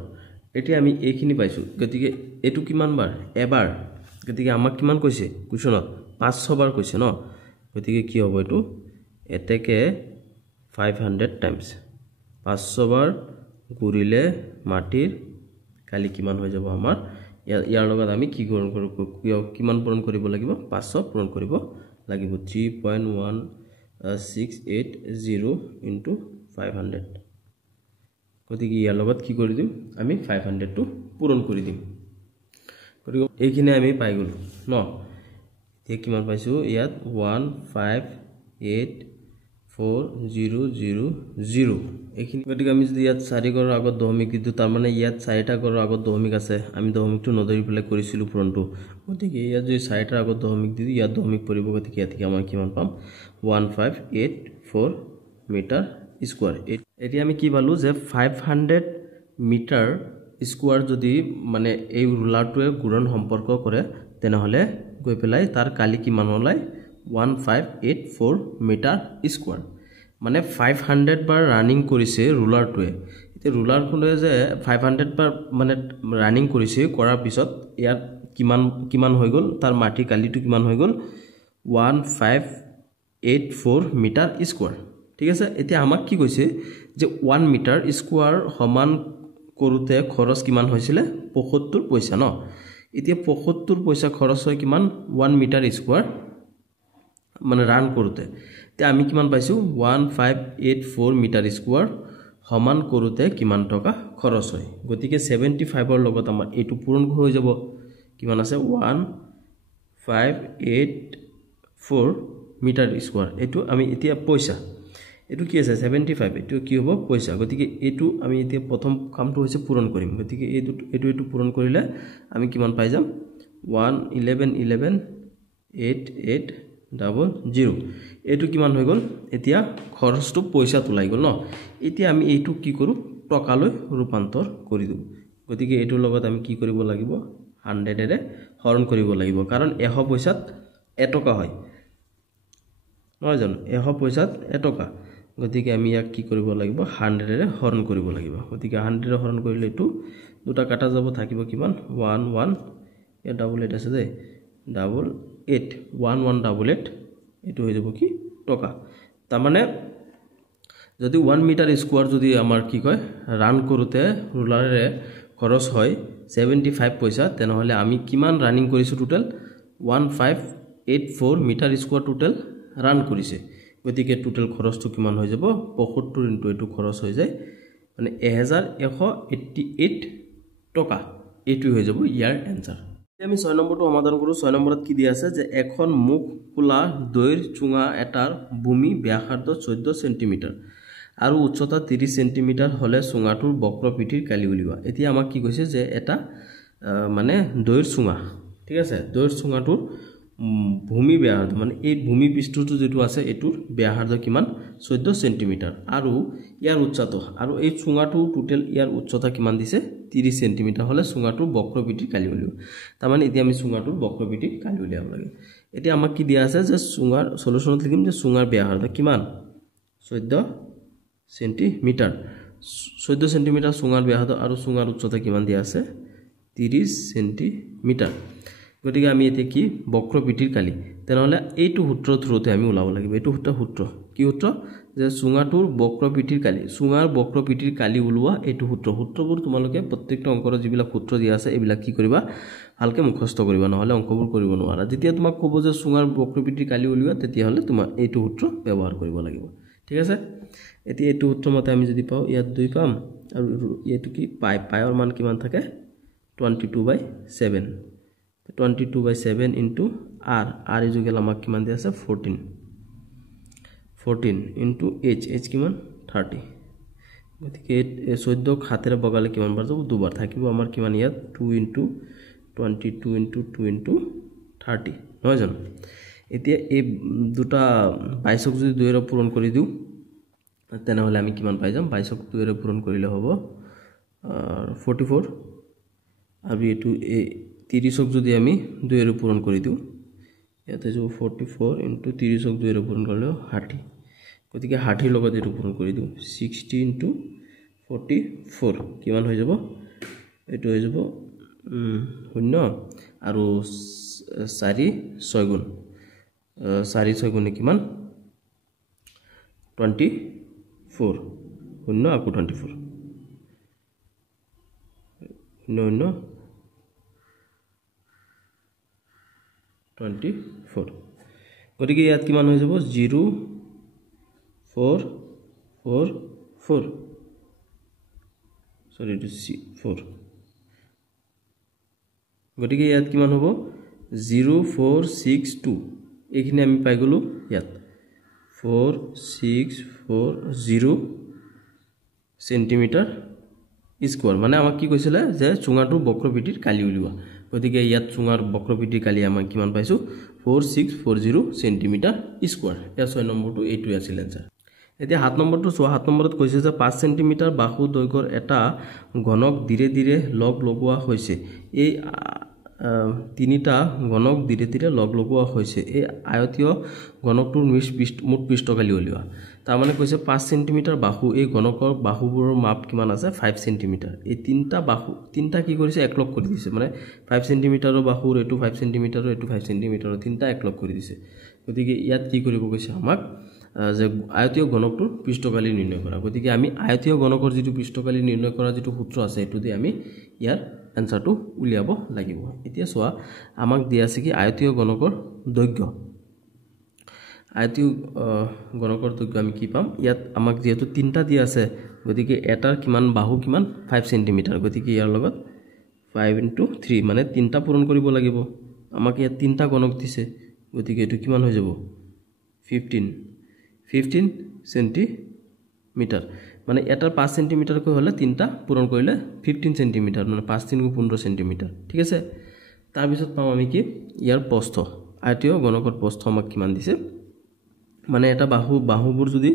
এতিয়া আমি এইখিনি পাইছো গতিকে এটো কিমান বাৰ এবাৰ গতিকে আমাক কিমান কৈছে কোৱেশ্যনত 500 বাৰ কৈছে ন গতিকে কি হ'ব এটো এতেকে 500 টাইমছ 500 বাৰ ঘূৰিলে মাটিৰ কালি কিমান হৈ যাব আমাৰ ইয়াৰ লগত আমি কি পূৰণ কৰিব কিমান পূৰণ কৰিব লাগিব 500 পূৰণ কৰিব লাগিব 3.1680 into 500 গতিকে ইয়াৰ লগত কি কৰি দিম আমি 500 টো পূৰণ কৰি দিম গতিকে এইখিনি আমি পাই গলো ন এতিয়া কিমান পাইছো ইয়াত 1584000 এইখিনি গতিকে আমি যদি ইয়াত 4 ঘৰৰ আগত দশমিক দিটো তাৰ মানে ইয়াত 4টা ঘৰৰ আগত দশমিক আছে আমি দশমিকটো নধৰি পেলাই কৰিছিলো পূৰণটো গতিকে ইয়াত যদি 4টাৰ আগত দশমিক দিটো ইয়াত দশমিক পৰিব গতিকে ইয়াত আমাৰ কিমান পাম 1584 মিটাৰ স্কোয়াৰ এতিয়া আমি কি পালো যে 500 মিটাৰ স্কোয়াৰ যদি মানে এই ৰুলাৰটোৱে ঘূৰণ সম্পৰ্ক কৰে তেনেহলে গৈ পেলাই তাৰ কালি কিমান হলাই 1584 মিটাৰ স্কোয়াৰ মানে 500 বাৰ ৰানিং কৰিছে ৰুলাৰটোৱে এতিয়া ৰুলাৰখনে যে 500 বাৰ মানে ৰানিং কৰিছে কৰাৰ পিছত ইয়াত কিমান হৈ গল তাৰ মাটি কালিটো কিমান হৈ গল 1584 মিটাৰ স্কোয়াৰ ঠিক আছে এতিয়া আমাক কি কৈছে যে 1 মিটাৰ স্কোয়াৰ সমান কৰোতে খৰচ কিমান হৈছিল 75 পইচা ন এতিয়া 75 পইচা খৰচ হয় কিমান 1 মিটাৰ স্কোয়াৰ মানে ৰান কৰোতে তে আমি কিমান পাইছো 1584 মিটাৰ স্কোয়াৰ সমান কৰোতে কিমান টকা খৰচ হয় গতিকে 75 ৰ লগত আমাৰ এটো পূৰণ হৈ যাব কিমান আছে 1584 মিটাৰ স্কোয়াৰ এটো আমি এতিয়া পইচা এটো কি আছে 75 এটো কি হ'ব পইচা গতিকে এটো আমি এতিয়া প্ৰথম কামটো হৈছে পূৰণ কৰিম গতিকে এটো পূৰণ কৰিলে আমি কিমান পাই যাম 118880 এটো কিমান হৈ গল এতিয়া খৰচটো পইচা তুলাই গল ন এতিয়া আমি এইটো কি কৰো টকালৈ ৰূপান্তৰ কৰি দিও গতিকে এটোৰ লগত আমি কি কৰিব লাগিব 100 এৰে হৰণ কৰিব লাগিব কাৰণ 100 পইচাত 1 টকা হয় নহয় জানো 100 পইচাত 1 টকা গতিকে আমি ইয়াক কি কৰিব লাগিব 100 এৰে হৰণ কৰিব লাগিব গতিকে 100 এৰে হৰণ কৰিলে এটো দুটা কাটা যাব থাকিব কিমান 11 এ ডাবল 8 আছে দে ডাবল 8 1188 এটো হৈ যাব কি টকা তাৰ মানে যদি 1 মিটাৰ স্কোয়াৰ যদি আমাৰ কি কয় ৰান কৰোতে ৰুলাৰে খৰচ হয় 75 পইচা তেনেহলে আমি কিমান ৰানিং কৰিছো total 1584 metre square total run কৰিছে গতিকে টোটাল খৰচটো কিমান হৈ যাব 75 ইনটু এটো খৰচ হৈ যায় মানে 1188 টকা এটো হৈ যাব ইয়াৰ आंसर আমি 6 নম্বৰটো সমাধান কৰো 6 নম্বৰত কি দিয়া আছে যে এখন মুখ খোলা দৈৰ চুঙা এটাৰ ভূমি ব্যাসাৰ্ধ 14 সেন্টিমিটাৰ আৰু উচ্চতা 30 সেন্টিমিটাৰ হলে চুঙাটোৰ বক্ৰপিঠিৰ কালি উলিওৱা এতিয়া আমাক কি কৈছে যে এটা মানে দৈৰ চুঙা ঠিক আছে দৈৰ চুঙাটোৰ ভূমি ব্যাসাৰ্ধ মানে এই ভূমি পৃষ্ঠটো যেটো আছে এটোৰ ব্যাসাৰ্ধ কিমান 14 সেন্টিমিটাৰ আৰু ইয়াৰ উচ্চতা আৰু এই চুঙাটো টোটাল ইয়াৰ উচ্চতা কিমান দিছে 30 সেন্টিমিটাৰ হলে চুঙাটোৰ বক্ৰপিঠিৰ কালি উলিওৱা তাৰ মানে এতিয়া আমি চুঙাটোৰ বক্ৰপিঠিৰ কালি উলিয়াব লাগে এতিয়া আমাক কি দিয়া আছে যে চুঙাৰ সলিউশনত লিখিম যে চুঙাৰ ব্যাসাৰ্ধ কিমান 14 সেন্টিমিটাৰ 14 সেন্টিমিটাৰ চুঙাৰ ব্যাসাৰ্ধ আৰু চুঙাৰ উচ্চতা কিমান দিয়া আছে 30 সেন্টিমিটাৰ গতিকে আমি এতে কি বক্ৰপিঠিৰ কালি তেনেহলে এইটো সূত্ৰ থ্ৰুতে আমি উলাব লাগিব এইটো সূত্ৰ কি সূত্ৰ যে চুঙাটোৰ বক্ৰপিঠিৰ কালি চুঙাৰ বক্ৰপিঠিৰ কালি উলোৱা এইটো সূত্ৰবোৰ তোমালোকে প্ৰত্যেকটা অংকৰ যিবিলাক সূত্ৰ দিয়া আছে এইবিলাক কি কৰিবা ভালকে মুখস্থ কৰিবা নহলে অংকবোৰ কৰিব নোৱাৰা যেতিয়া তোমাক ক'ব যে চুঙাৰ বক্ৰপিঠিৰ কালি উলিওৱা তেতিয়া হলে তোমাৰ এইটো সূত্ৰ ব্যৱহাৰ কৰিব লাগিব ঠিক আছে এতিয়া এইটো সূত্ৰ মতে আমি যদি পাও ইয়াত 2 পাম আৰু এইটো কি পাইৰ মান কিমান থাকে 22/7 22/7 into r is equal আমাক কিমান দিয়া আছে 14 into h কিমান 30 গতিকে 14 খাতেৰে বগালে কিমান বাৰ যাব দুবাৰ থাকিব আমাৰ কিমান ইয়াত 2 into 22 into 2 into 30 নহয় জানো এতিয়া এই দুটা 22ক যদি 2 ৰে পূৰণ কৰি দিও তেনেহলে আমি কিমান পাই যাম 22ক 2 ৰে পূৰণ কৰিলে হ'ব 44 আৰু এটো 30ক যদি আমি 2 ৰে পূৰণ কৰি দিও ইয়াতে যাব 44 * 30ক 2 ৰে পূৰণ কৰিলে 60 গতিকে 60 লগত এটো পূৰণ কৰি দিও 60 * 44 কিমান হৈ যাব এটো হৈ যাব 0 আৰু 4 6 গুণ 4 6 গুণে কিমান 24 0 আকৌ 24 0 24 গতিকে ইয়াত কিমান হৈ যাব 0 4 4 4 সরি টু 4 গতিকে ইয়াত কিমান হ'ব 0462 এইখিনি আমি পাই গলো ইয়াত 4640 সেন্টিমিটার স্কয়ার মানে আমাক কি কৈছিলে যে চুঙাটো বক্ৰবিটিৰ কালি উলিওৱা গতিকে ইয়াত চুঙাৰ বক্ৰবিটিৰ কালি আমাক কিমান পাইছো 4640 সেন্টিমিটাৰ স্কয়াৰ এ 6 নম্বৰটো এইটো আছিল आंसर এতিয়া 7 নম্বৰটো 7 নম্বৰত কৈছে যে 5 সেন্টিমিটাৰ বাহু দৈৰ্ঘ্যৰ এটা ঘনক ধীৰে ধীৰে লগ লগোৱা হৈছে এই তিনিটা ঘনক ধীৰে ধীৰে লগ লগোৱা হৈছে এই আয়তীয় ঘনকটোৰ মুঠ পৃষ্ঠকালি উলিওৱা তাৰ মানে কৈছে 5 সেন্টিমিটাৰ বাহু এই ঘনকৰ বাহুবোৰৰ মাপ কিমান আছে 5 সেন্টিমিটাৰ এই তিনটা বাহু তিনটা কি কৰিছে একলগ কৰি দিছে মানে 5 সেন্টিমিটাৰৰ বাহুৰ এটো 5 সেন্টিমিটাৰৰ এটো 5 সেন্টিমিটাৰৰ তিনটা একলগ কৰি দিছে গতিকে ইয়াত কি কৰিব কৈছে আমাক যে আয়তীয় ঘনকটোৰ পৃষ্ঠকালি নিৰ্ণয় কৰা গতিকে আমি আয়তীয় ঘনকৰ যেটো পৃষ্ঠকালি নিৰ্ণয় কৰা যেটো সূত্ৰ আছে এটো দি আমি ইয়াৰ আনসাৰটো উলিয়াব লাগিব এতিয়া সোৱা আমাক দিয়া আছে কি আয়তীয় ঘনকৰ দৈৰ্ঘ্য আয়তীয় ঘনকৰ দৈৰ্ঘ্য আমি কি পাম ইয়াত আমাক যেহেতু তিনটা দিয়া আছে গতিকে এটাৰ কিমান বাহু কিমান 5 সেন্টিমিটাৰ গতিকে ইয়াৰ লগত 5 * 3 মানে তিনটা পূৰণ কৰিব লাগিব আমাক ইয়াত তিনটা ঘনক দিছে গতিকে এটো কিমান হৈ যাব 15 সেন্টিমিটার মানে এটাৰ 5 সেন্টিমিটাৰ কৈ হলে তিনটা পূৰণ কৰিলে 15 সেন্টিমিটাৰ মানে 5 * 3 = 15 সেন্টিমিটাৰ ঠিক আছে তাৰ পিছত পাম আমি কি ইয়াৰ প্ৰস্থ আয়তীয় ঘনকৰ প্ৰস্থ আমাক কিমান দিছে মানে এটা বাহুবোৰ যদি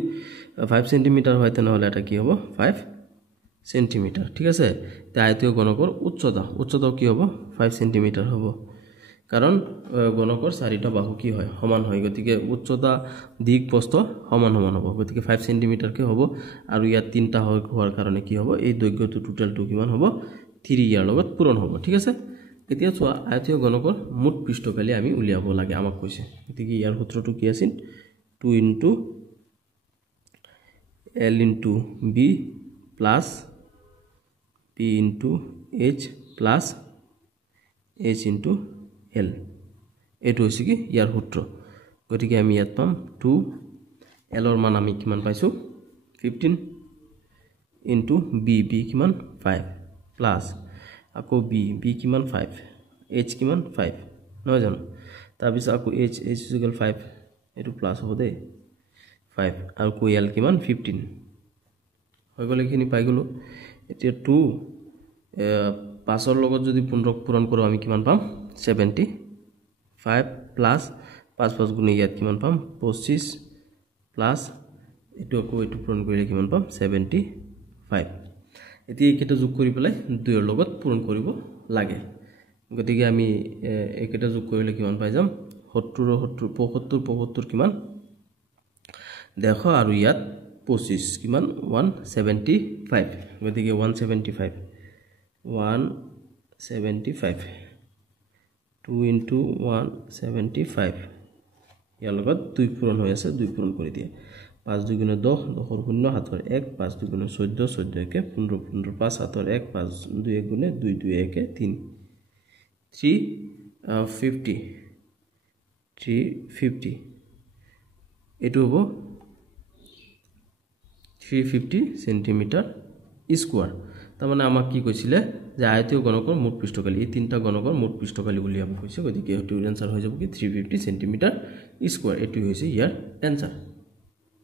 5 সেন্টিমিটার হয় তেনেহলে এটা কি হ'ব 5 সেন্টিমিটার ঠিক আছে তে আয়তীয় ঘনকৰ উচ্চতা কি হ'ব 5 সেন্টিমিটাৰ হ'ব কাৰণ ঘনকৰ চাৰিটা বাহু কি হয় সমান হয় গতিকে উচ্চতা দিক প্ৰস্থ সমান হ'ব গতিকে 5 সেন্টিমিটাৰ কে হ'ব আৰু ইয়াত তিনটা হোৱাৰ কাৰণে কি হ'ব এই দৈৰ্ঘ্যটো টোটালটো কিমান হ'ব 3 ইয়াৰ লগত পূৰণ হ'ব ঠিক আছে এতিয়া চোৱা আয়তীয় ঘনকৰ মুঠ পৃষ্ঠকালি আমি উলিয়াব লাগে আমাক কৈছে গতিকে ইয়াৰ সূত্ৰটো কি আছিল 2 * L * B plus P * H plus H * L এটো হৈছে কি ইয়াৰ সূত্ৰ গতিকে আমি ইয়াত পাম 2 L ৰ মান আমি কিমান পাইছো 15 * B কিমান 5 plus আকৌ B কিমান 5 H কিমান 5 নহয় জানো তাৰ পিছত আকৌ H = 5 এটো প্লাস হ'ব দে 5 আৰু কো L কিমান 15 হৈ গলে কিনি পাই গলো এতিয়া 2 5 ৰ লগত যদি পূৰণ কৰো আমি কিমান পাম 75 প্লাস 5 5 গুণ ইয়াত কিমান পাম 25 প্লাস এটো আকৌ এটো পূৰণ কৰিলে কিমান পাম 75 এতিয়া একেটা যোগ কৰি পেলাই 2 ৰ লগত পূৰণ কৰিব লাগে গতিকে আমি একেটা যোগ কৰিলে কিমান পাই যাম 70 75 কিমান দেখো আৰু ইয়াত 25 কিমান 175 গতিকে 175 2 * 175 ইয়াৰ লগত 2 পূৰণ হৈ আছে 2 পূৰণ কৰি দিয়ে 5 2 * 10 10 ৰ 0 7 ৰ 1 5 2 * 14 14 1 15 15 5 7 ৰ 1 5 2 1 * 2 2 1 3 350 এটো হ'ব 350 সেন্টিমিটার স্কয়ার তাৰ মানে আমাক কি কৈছিলে যে আয়তীয় ঘনকৰ মুঠ পৃষ্ঠকালি এই তিনটা ঘনকৰ মুঠ পৃষ্ঠকালি উলিয়াব কৈছে গতিকে এটো আনসাৰ হৈ যাব কি 350 সেন্টিমিটাৰ স্কয়াৰ এটো হৈছে ইয়াৰ আনসাৰ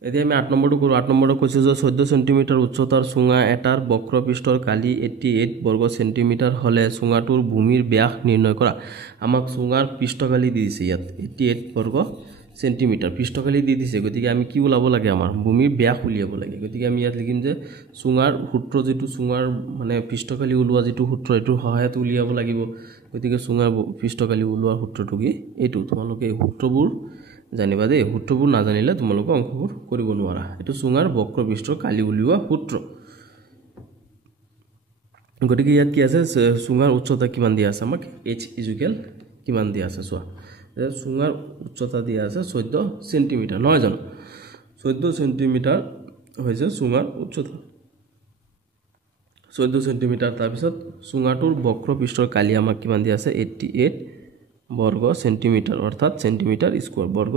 এতিয়া আমি 8 নম্বৰটো কৰোঁ 8 নম্বৰটো কৈছে যে 14 সেন্টিমিটাৰ উচ্চতাৰ চুঙা এটাৰ বক্ৰপৃষ্ঠৰ কালি 88 বৰ্গ সেন্টিমিটাৰ হলে চুঙাটোৰ ভূমিৰ ব্যাস নিৰ্ণয় কৰা আমাক চুঙাৰ পৃষ্ঠকালি দি দিছে ইয়াত 88 বৰ্গ সেন্টিমিটাৰ পৃষ্ঠকালি দি দিছে গতিকে আমি কি ওলাব লাগে আমাৰ ভূমিৰ ব্যাস উলিয়াব লাগে গতিকে আমি ইয়াত লিখিম যে চুঙাৰ সূত্ৰ যেটো চুঙাৰ মানে পৃষ্ঠকালি ওলোৱা যেটো সূত্ৰ এটোৰ সহায়ত উলিয়াব লাগিব গতিকে চুঙাৰ পৃষ্ঠকালি ওলোৱা সূত্ৰটো কি এটো তোমালোকে এই সূত্ৰবোৰ জানিবা দে সূত্ৰবোৰ না জানিলে তোমালোকে অংকবোৰ কৰিব নোৱাৰা এটো চুঙাৰ বক্ৰপৃষ্ঠৰ কালি উলিওৱা সূত্ৰ গতিকে ইয়াত কি আছে চুঙাৰ উচ্চতা কিমান দিয়া আছে আমাক h ইকুৱেল কিমান দিয়া আছে চোৱা চুঙাৰ উচ্চতা দিয়া আছে 14 সেন্টিমিটাৰ নহয় জানো 14 সেন্টিমিটাৰ হৈছে চুঙাৰ উচ্চতা 14 সেন্টিমিটাৰ তাৰ পিছত চুঙাটোৰ বক্ৰপৃষ্ঠৰ কালি আমাক কিমান দিয়া আছে 88 বর্গ সেন্টিমিটার অর্থাৎ সেন্টিমিটার স্কোয়ার বর্গ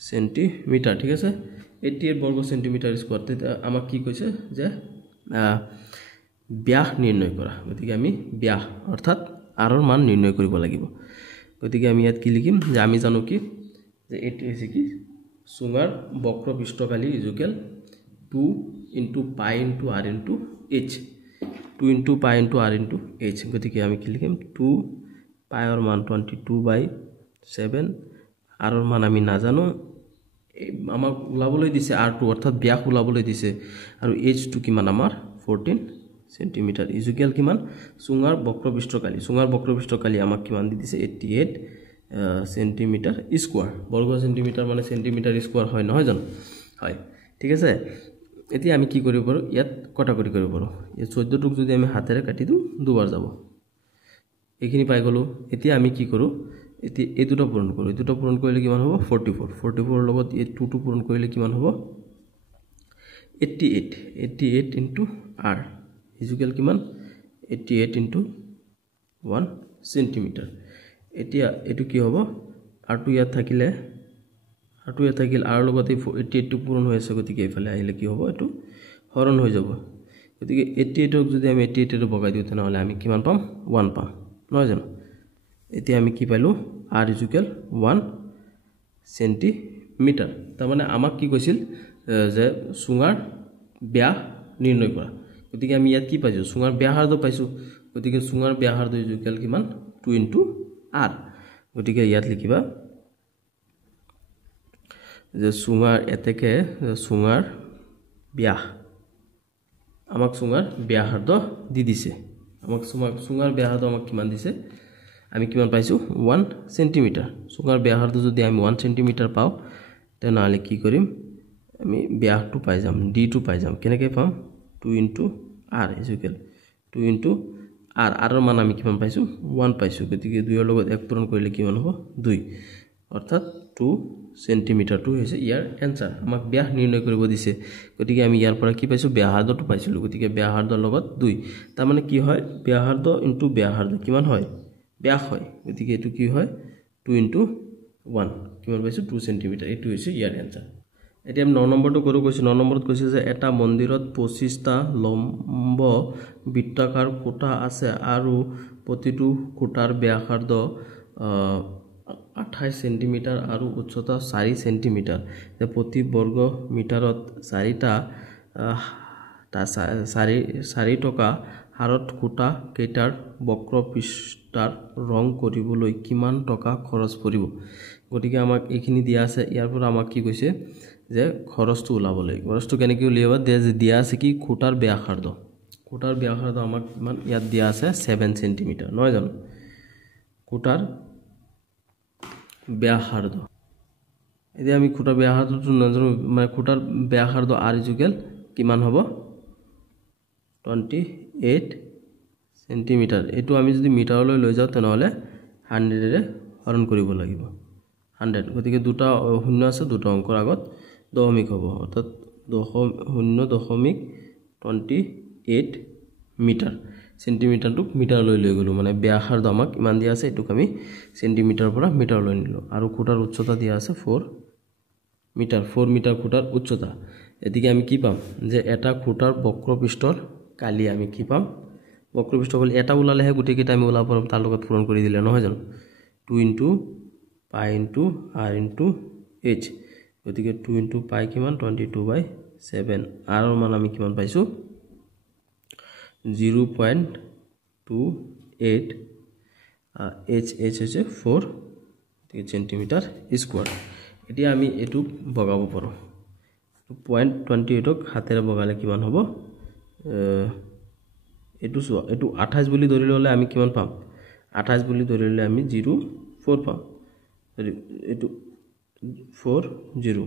সেন্টিমিটার ঠিক আছে 88 বর্গ সেন্টিমিটার স্কোয়ার আমাক কি কৈছে যে ব্যাস নির্ণয় করা গতিকে আমি ব্যাস অর্থাৎ আৰৰ মান নিৰ্ণয় কৰিব লাগিব গতিকে আমি ইয়াত কি লিখিম যে আমি জানো কি যে এটি হৈছে কি চুঙাৰ বক্ৰপৃষ্ঠকালি ইকুৱেল 2 * পাই * r * h 2 * পাই * r * h গতিকে আমি কি লিখিম 2 পাইৰ মান 22/7 আৰৰ মান আমি নাজানো আমাক উলাবলৈ দিছে r2 অৰ্থাৎ ব্যাস উলাবলৈ দিছে আৰু h2 কিমান আমাৰ 14 সেন্টিমিটাৰ ইকুৱেল কিমান চুঙাৰ বক্ৰপৃষ্ঠকালি আমাক কিমান দি দিছে 88 সেন্টিমিটাৰ স্কয়াৰ বৰ্গ সেন্টিমিটাৰ মানে সেন্টিমিটাৰ স্কয়াৰ হয় নহয় জানো হয় ঠিক আছে এতিয়া আমি কি কৰিব পাৰো ইয়াত কটাকটি কৰিব পাৰো এই 14 টুক যদি আমি হাতেৰে কাটি দিও দুবাৰ যাব এইখিনি পাই গলো এতিয়া আমি কি কৰো এতিয়া এই দুটো পূৰণ কৰো এই দুটো পূৰণ কৰিলে কিমান হ'ব 44 ৰ লগত এই 2 টো পূৰণ কৰিলে কিমান হ'ব 88 into r ইকুৱেল কিমান 88 into 1 সেন্টিমিটাৰ এতিয়া এটো কি হ'ব r2 ইয়াত থাকিলে r2 ইয়াত থাকিল r লগত 88 টো পূৰণ হৈ আছে গতিকে এইফালে আহিলে কি হ'ব এটো হৰণ হৈ যাব গতিকে 88 ক যদি আমি 88 ৰে বগাই দিও তেনেহলে আমি কিমান পাম 1 পাম নহয় জানো এতিয়া আমি কি পাইলো r ইকুৱেল 1 সেন্টিমিটাৰ তাৰ মানে আমাক কি কৈছিল যে চুঙাৰ ব্যাস নিৰ্ণয় কৰা গতিকে আমি ইয়াত কি পাইছো চুঙাৰ ব্যাসাৰ্ধ পাইছো গতিকে চুঙাৰ ব্যাসাৰ্ধ ইকুৱেল কিমান 2 * r গতিকে ইয়াত লিখিবা যে চুঙাৰ এতেকে চুঙাৰ ব্যাস আমাক চুঙাৰ ব্যাসাৰ্ধ দি দিছে আমাক চুঙাৰ ব্যাসাৰ্ধ আমাক কিমান দিছে আমি কিমান পাইছো 1 সেন্টিমিটাৰ চুঙাৰ ব্যাসাৰ্ধ যদি আমি 1 সেন্টিমিটাৰ পাও তেনেহলে কি কৰিম আমি ব্যাসটো পাই যাম d টো পাই যাম কেনেকৈ পাম 2 * r ইকুৱেল 2 * r ৰ মান আমি কিমান পাইছো 1 পাইছো গতিকে 2 ৰ লগত 1 পূৰণ কৰিলে কিমান হ'ব 2 অৰ্থাৎ 2 সেন্টিমিটাৰ টো হৈছে ইয়াৰ এনসাৰ আমাক ব্যাস নিৰ্ণয় কৰিব দিছে গতিকে আমি ইয়াৰ পৰা কি পাইছো ব্যাসাৰ্ধটো পাইছিলো গতিকে ব্যাসাৰ্ধৰ লগত 2 তাৰ মানে কি হয় ব্যাসাৰ্ধ * ব্যাসাৰ্ধ কিমান হয় ব্যাস হয় গতিকে এটো কি হয় 2 * 1 কিমান পাইছো 2 সেন্টিমিটাৰ এটো হৈছে ইয়াৰ এনসাৰ এতিয়া আমি 9 নম্বৰটো কৰো কৈছো 9 নম্বৰত কৈছে যে এটা মন্দিৰত 25টা লম্ব বৃত্তাকাৰ খুঁটা আছে আৰু প্ৰতিটো খুঁটাৰ ব্যাসাৰ্ধ 28 সেন্টিমিটাৰ আৰু উচ্চতা 4 সেন্টিমিটাৰ যে প্ৰতি বৰ্গ মিটাৰত 4টা 4 টকা হাৰত খুঁটা কেইটাৰ বক্ৰপৃষ্ঠৰ ৰং কৰিবলৈ কিমান টকা খৰচ পৰিব গতিকে আমাক এইখিনি দিয়া আছে ইয়াৰ পৰা আমাক কি কৈছে যে খৰচটো উলাবলৈ খৰচটো কেনেকৈ উলিয়াবা দিয়া আছে কি খুঁটাৰ ব্যাসাৰ্ধ আমাক কিমান ইয়াত দিয়া আছে 7 সেন্টিমিটাৰ নহয় জানো খুঁটাৰ ব্যাসাৰ্ধ এতিয়া আমি খুঁটাৰ ব্যাসাৰ্ধটো নাজানো মানে খুঁটাৰ ব্যাসাৰ্ধ r ইকুৱেল কিমান হ'ব 28 সেন্টিমিটাৰ এটো আমি যদি মিটাৰলৈ লৈ যাও তেনেহলে 100 ৰে হৰণ কৰিব লাগিব 100 গতিকে দুটা শূন্য আছে দুটা অংকৰ আগত দশমিক হ'ব অৰ্থাৎ 0.28 মিটাৰ সেন্টিমিটাৰটো মিটাৰলৈ লৈ গলো মানে ব্যাসাৰ্ধ আমাক ইমান দিয়া আছে এটোক আমি সেন্টিমিটাৰ পৰা মিটাৰলৈ নিলো আৰু খুঁটাৰ উচ্চতা দিয়া আছে 4 মিটাৰ খুঁটাৰ উচ্চতা এদিকে আমি কি পাম যে এটা খুঁটাৰ বক্ৰপৃষ্ঠৰ কালি আমি কি পাম বক্ৰপৃষ্ঠ কালি এটা উলালেহে গুটি কিটা আমি উলাব পাম তাৰ লগত পূৰণ কৰি দিলে নহয় জানো 2 * পাই * r * h গতিকে 2 ইনটু পাই কিমান 22/7 r ৰ মান আমি কিমান পাইছো 0.28 h হৈছে 4 সেন্টিমিটাৰ স্কয়াৰ এতিয়া আমি এটু বগাব পাৰো 0.28 ক হাতেৰে বগালে কিমান হ'ব এটু 28 বুলি ধৰি ললে আমি কিমান পাম 28 বুলি ধৰি ললে আমি 0.4 পাম এটু 4.0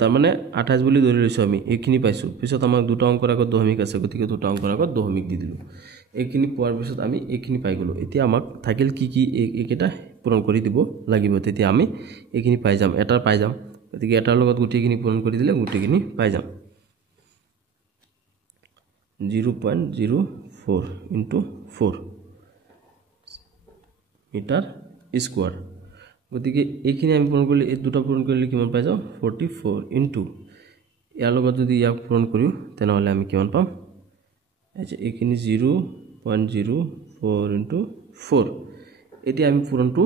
তাৰ মানে 28 বুলি ধৰি লৈছো আমি এইখিনি পাইছো পিছত আমাক দুটা অংকৰ আগত দশমিক আছে গতিকে দুটা অংকৰ আগত দশমিক দি দিলো এইখিনি পোৱাৰ পিছত আমি এইখিনি পাই গলো এতিয়া আমাক থাকিল কি এইকেটা পূৰণ কৰি দিব লাগিব তেতিয়া আমি এইখিনি পাই যাম এটাৰ পাই যাম গতিকে এটাৰ লগত গুটিখিনি পূৰণ কৰি দিলে গুটিখিনি পাই যাম 0.04 into 4 মিটাৰ স্কয়াৰ গতিকে এইখিনি আমি পূৰণ কৰিলে এই দুটা পূৰণ কৰিলে কিমান পাই যাও 44 into ইয়াৰ লগত যদি ইয়াক পূৰণ কৰিও তেনেহলে আমি কিমান পাম আচ্ছা এইখিনি 0.04 into 4 এতিয়া আমি পূৰণটো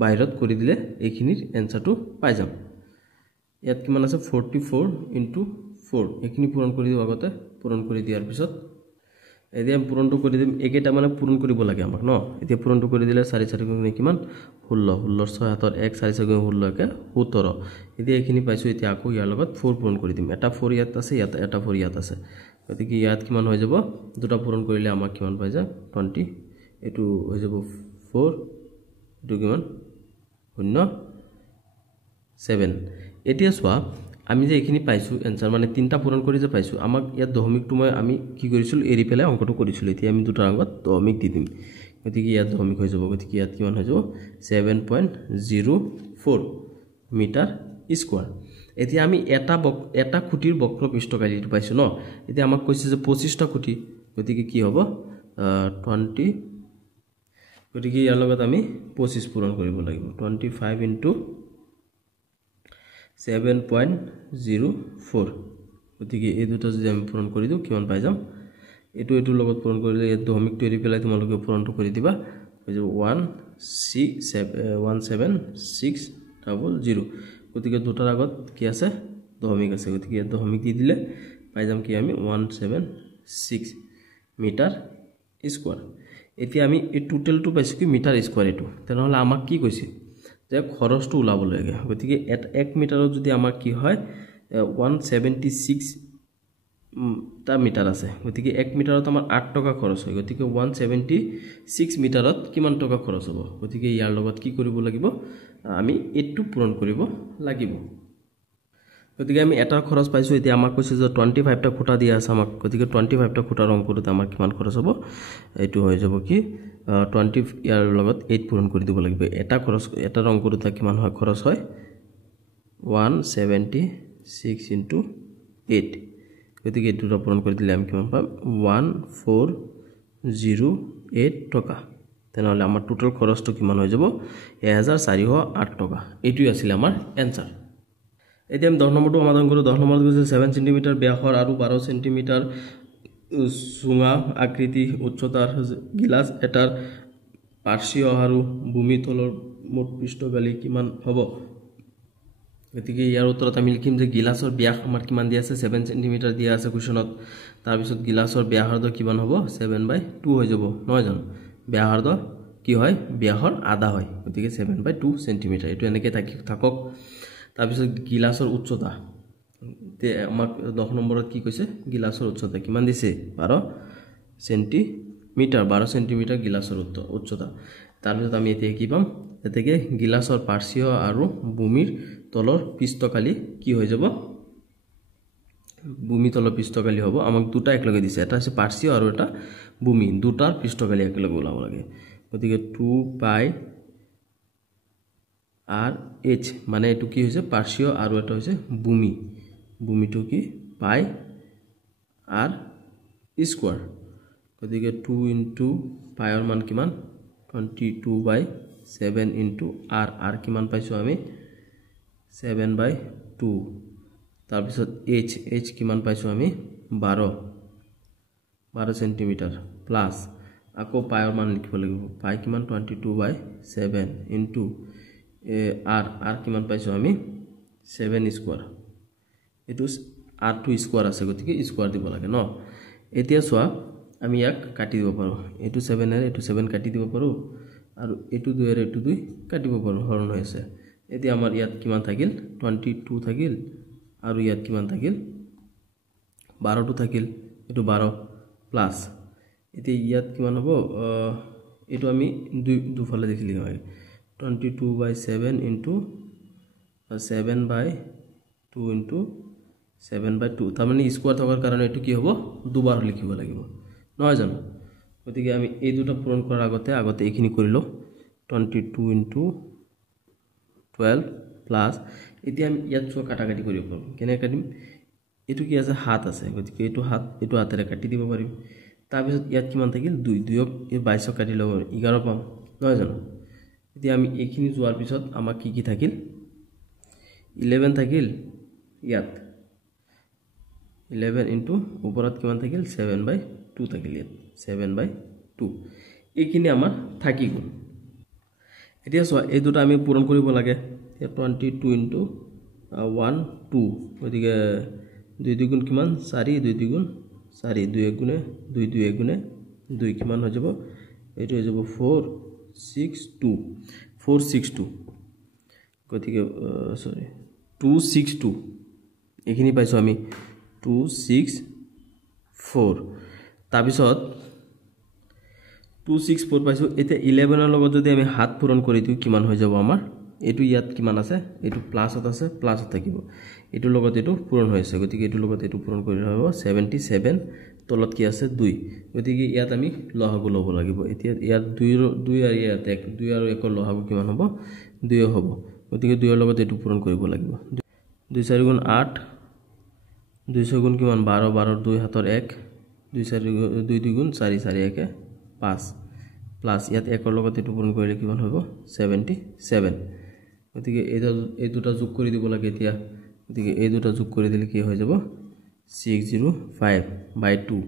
বাহিৰত কৰি দিলে এইখিনিৰ এনসাৰটো পাই যাম ইয়াত কিমান আছে 44 into 4 এইখিনি পূৰণ কৰি দিও আগতে পূৰণ কৰি দিয়াৰ পিছত এতিয়া পূৰণটো কৰি দিম একেটা মানে পূৰণ কৰিব লাগে আমাক ন এতিয়া পূৰণটো কৰি দিলে 4 4 গুণ কিমান 16 16 6 হাতৰ 1 4 4 গুণ 16 কে 17 এতিয়া এইখিনি পাইছো এতিয়া আকৌ ইয়াৰ লগত 4 পূৰণ কৰি দিম এটা 4 ইয়াত আছে ইয়াত এটা 4 ইয়াত আছে গতিকে ইয়াত কিমান হৈ যাব দুটা পূৰণ কৰিলে আমাক কিমান পাই যায় 20 এটো হৈ যাব 4 এটো কিমান 7 এতিয়া সোয়া আমি যে এইখিনি পাইছো এনসার মানে তিনটা পূৰণ কৰি যে পাইছো আমাক ইয়াত দশমিকটো মই আমি কি কৰিছিল এৰি পেলাই অংকটো কৰিছিল এতিয়া আমি দুটা অংকত দশমিক দি দিম গতিকে ইয়াত দশমিক হৈ যাব গতিকে ইয়াত কিমান হৈ যাব 7.04 মিটাৰ স্কয়াৰ এতিয়া আমি এটা খুঁটিৰ বক্ৰ পৃষ্ঠকালিটো পাইছো ন এতিয়া আমাক কৈছে যে 25টা খুঁটি গতিকে কি হ'ব 20 গতিকে ইয়াৰ লগত আমি 25 পূৰণ কৰিব লাগিব 25 into 7.04 গতিকে এই দুটা যদি আমি পূৰণ কৰি দিও কিমান পাই যাম এটো লগত পূৰণ কৰিলে এই দশমিকটো এৰি পেলাই তোমালোকে পূৰণটো কৰি দিবা হৈ যাব 17600 গতিকে দুটাৰ আগত কি আছে দশমিক আছে গতিকে এই দশমিক দি দিলে পাই যাম কি আমি 176 মিটাৰ স্কয়াৰ এতিয়া আমি এই টোটালটো পাইছো কি মিটাৰ স্কয়াৰ এটো তেনেহলে আমাক কি কৈছে যে খৰচটো উলাব লাগে গতিকে 1 মিটাৰত যদি আমাক কি হয় 176 টা মিটাৰ আছে গতিকে 1 মিটাৰত আমাৰ 8 টকা খৰচ হয় গতিকে 176 মিটাৰত কিমান টকা খৰচ হ'ব গতিকে ইয়াৰ লগত কি কৰিব লাগিব আমি এটো পূৰণ কৰিব লাগিব গতিকে আমি এটা খৰচ পাইছো এতিয়া আমাক কৈছে যে 25 টা খুঁটা দিয়া আছে আমাক গতিকে 25 টা খুঁটাৰ অংকটোত আমাৰ কিমান খৰচ হ'ব এটো হৈ যাব কি 20 ইয়াৰ লগত 8 পূৰণ কৰি দিব লাগিব এটা খৰচ এটা অংকটোত কিমান হয় খৰচ হয় 176 into 8 গতিকে এটো পূৰণ কৰি দিলে আমি কিমান পাম 1408 টকা তেনেহলে আমাৰ টোটাল খৰচটো কিমান হৈ যাব 1408 টকা এটোই আছিল আমাৰ এনসাৰ এতিয়া আমি 10 নম্বৰটো সমাধান কৰো 10 নম্বৰত কৈছে 7 সেমি ব্যাসৰ আৰু 12 সেমি চুঙা আকৃতি উচ্চতাৰ গিলাস এটাৰ পাৰ্শ্বীয় আৰু ভূমিতলৰ মুঠ পৃষ্ঠকালি কিমান হ'ব গতিকে ইয়াৰ উত্তৰত আমি লিখিম যে গিলাসৰ ব্যাস আমাৰ কিমান দিয়া আছে 7 সেমি দিয়া আছে কোৱেশ্যনত তাৰ পিছত গিলাসৰ ব্যাসাৰ্ধ কিমান হ'ব 7/2 হৈ যাব নহয় জানো ব্যাসাৰ্ধ কি হয় ব্যাসৰ আধা হয় গতিকে 7/2 সেমি এটো এনেকৈ থাকক তাৰ পিছত গিলাসৰ উচ্চতা তে আমাক 10 নম্বৰত কি কৈছে গিলাসৰ উচ্চতা কিমান দিছে 12 সেমি গিলাসৰ উচ্চতা তাৰ পিছত আমি এতিয়া কি পাম এতেকে গিলাসৰ পাৰ্শ্বীয় আৰু ভূমিৰ তলৰ পৃষ্ঠকালি কি হৈ যাব ভূমি তলৰ পৃষ্ঠকালি হ'ব আমাক দুটা একলগে দিছে এটা আছে পাৰ্শ্বীয় আৰু এটা ভূমি দুটাৰ পৃষ্ঠকালি একলগে ওলাব লাগে গতিকে 2 পাই আৰ h মানে এটো কি হৈছে পাৰ্শ্বীয় আৰু এটা হৈছে ভূমিটো কি পাই আৰ স্কয়াৰ গতিকে 2 into পাইৰ মান কিমান 22/7 into r কিমান পাইছো আমি 7/2 তাৰ পিছত h কিমান পাইছো আমি 12 সেন্টিমিটাৰ প্লাস আকৌ পাইৰ মান লিখিব লাগিব পাই কিমান 22/7 into r কিমান পাইছো আমি 7 স্কোয়ার এইটো r2 স্কোয়ার আছে গতিকে স্কোয়ার দিব লাগে ন এতিয়া সোয়া আমি ইয়াক কাটি দিব পাৰো এইটো 7 এৰ এইটো 7 কাটি দিব পাৰো আৰু এইটো 2 এৰ এইটো 2 কাটিব পাৰো হৰণ হৈছে এতিয়া আমাৰ ইয়াত কিমান থাকিল 22 থাকিল আৰু ইয়াত কিমান থাকিল 12 টো থাকিল এইটো 12 প্লাস এতিয়া ইয়াত কিমান হ'ব এইটো আমি দুফালে দেখিলি হয় 22/7 into 7/2 into 7/2 তাৰ মানে স্কয়াৰ থকাৰ কাৰণে এটো কি হ'ব দুবাৰ লিখিব লাগিব নহয় জানো গতিকে আমি এই দুটা পূৰণ কৰাৰ আগতে এইখিনি কৰিলো 22 into 12 প্লাস এতিয়া আমি ইয়াত চোৱা কাটাকাটি কৰিব পাৰো কেনে কাটিম এটো কি আছে হাত আছে গতিকে এটো হাতেৰে কাটি দিব পাৰিম তাৰ পিছত ইয়াত কিমান থাকিল 2 2ক এই 22 কাটি লব 11 পাম নহয় জানো এতিয়া আমি এইখিনি যোৱাৰ পিছত আমাক কি থাকিল 11 থাকিল ইয়াত 11 into ওপৰত কিমান থাকিল 7/2 থাকিল ইয়াত 7/2 এইখিনি আমাৰ থাকি গল এতিয়া সোয়া এই দুটা আমি পূৰণ কৰিব লাগে 22 into 1 2 গতিকে 2 দুগুণ কিমান 4 2 দুগুণ 4 2 গুণে 2 2 গুণে 2 কিমান হৈ যাব এইটো হৈ যাব 462 462 গতিকে সরি 262 এখিনি পাইছো আমি 264 তাৰপিছত 264 পাইছো এতিয়া 11 ৰ লগত যদি আমি হাত পূৰণ কৰি দিও কিমান হৈ যাব আমাৰ এটো ইয়াত কিমান আছে এটো প্লাসত আছে প্লাসত থাকিব এটো লগত এটো পূৰণ হৈছে গতিকে এটো লগত এটো পূৰণ কৰি হ'ব 77 তলত কি আছে 2 গতিকে ইয়াত আমি লহাগু লব লাগিব এতিয়া ইয়াত 2 আৰু ইয়াত 1 2 আৰু 1 ৰ লহাগু কিমান হ'ব 2 হ'ব গতিকে 2 ৰ লগত এটো পূৰণ কৰিব লাগিব 2 4 গুণ 8 200 গুণ কিমান 12 12 2 হাতৰ 1 2 4 2 2 গুণ 4 4 1 5 প্লাস ইয়াত 1 ৰ লগত এটো পূৰণ কৰিলে কিমান হ'ব 77 গতিকে এই দুটা যোগ কৰি দিব লাগে এতিয়া গতিকে এই দুটা যোগ কৰি দিলে কি হৈ যাব 605/2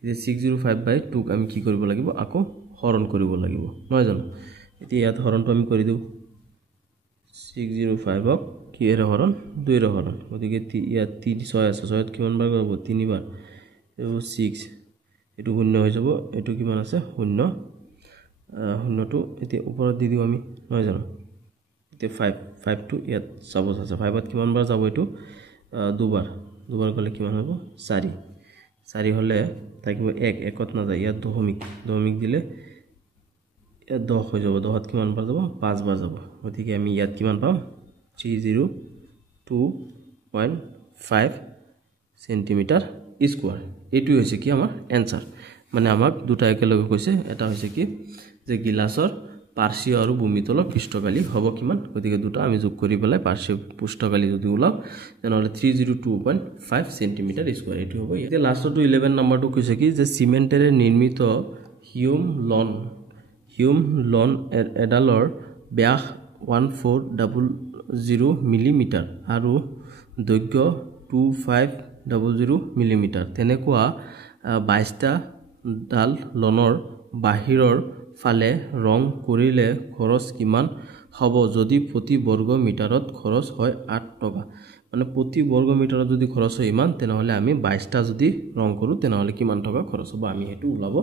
এতিয়া 605/2 ক আমি কি কৰিব লাগিব আকৌ হৰণ কৰিব লাগিব নহয় জানো এতিয়া ইয়াত হৰণটো আমি কৰি দিও 605 ক কি এৰ হৰণ 2 এৰ হৰণ গতিকে ইয়াত 6 আছে 6 কিমান বাৰ কৰিব 3 বাৰ এটো 6 এটো শূন্য হৈ যাব এটো কিমান আছে শূন্য শূন্যটো এতিয়া ওপৰত দি দিও আমি নহয় জানো এতিয়া 5 টো ইয়াত সাপোজ আছে 5 ত কিমান বাৰ যাব এটো দুবাৰ গলে কিমান হ'ব 4 হলে থাকিব 1 1ত না যায় ইয়াত দশমিক দিলে ইয়াত 10 হৈ যাব 10ত কিমান বাৰ যাব 5 বাৰ যাব গতিকে আমি ইয়াত কিমান পাম 302.5 সেন্টিমিটাৰ স্কয়াৰ এটো হৈছে কি আমাৰ এনসাৰ মানে আমাক দুটা একেলগে কৈছে এটা হৈছে কি যে গিলাসৰ পাৰ্শ্বীয় আৰু ভূমিতলৰ পৃষ্ঠকালি হ'ব কিমান গতিকে দুটা আমি যোগ কৰি পেলাই পাৰ্শ্বীয় পৃষ্ঠকালি যদি উলাও তেনেহলে 302.5 সেন্টিমিটাৰ স্কয়াৰ এটো হ'ব এতিয়া লাষ্টটো 11 নম্বৰটো কৈছে কি যে সিমেন্টেৰে নিৰ্মিত হিউম লন এডালৰ ব্যাস 1400 মিলিমিটাৰ আৰু দৈৰ্ঘ্য 2500 মিলিমিটাৰ তেনেকুৱা 22টা ডাল লনৰ বাহিৰৰ ফালে ৰং কৰিলে খৰচ কিমান হ'ব যদি প্ৰতি বৰ্গ মিটাৰত খৰচ হয় 8 টকা মানে প্ৰতি বৰ্গ মিটাৰত যদি খৰচ হয় ইমান তেনেহলে আমি 22টা যদি ৰং কৰো তেনেহলে কিমান টকা খৰচ হ'ব আমি হেতু উলাব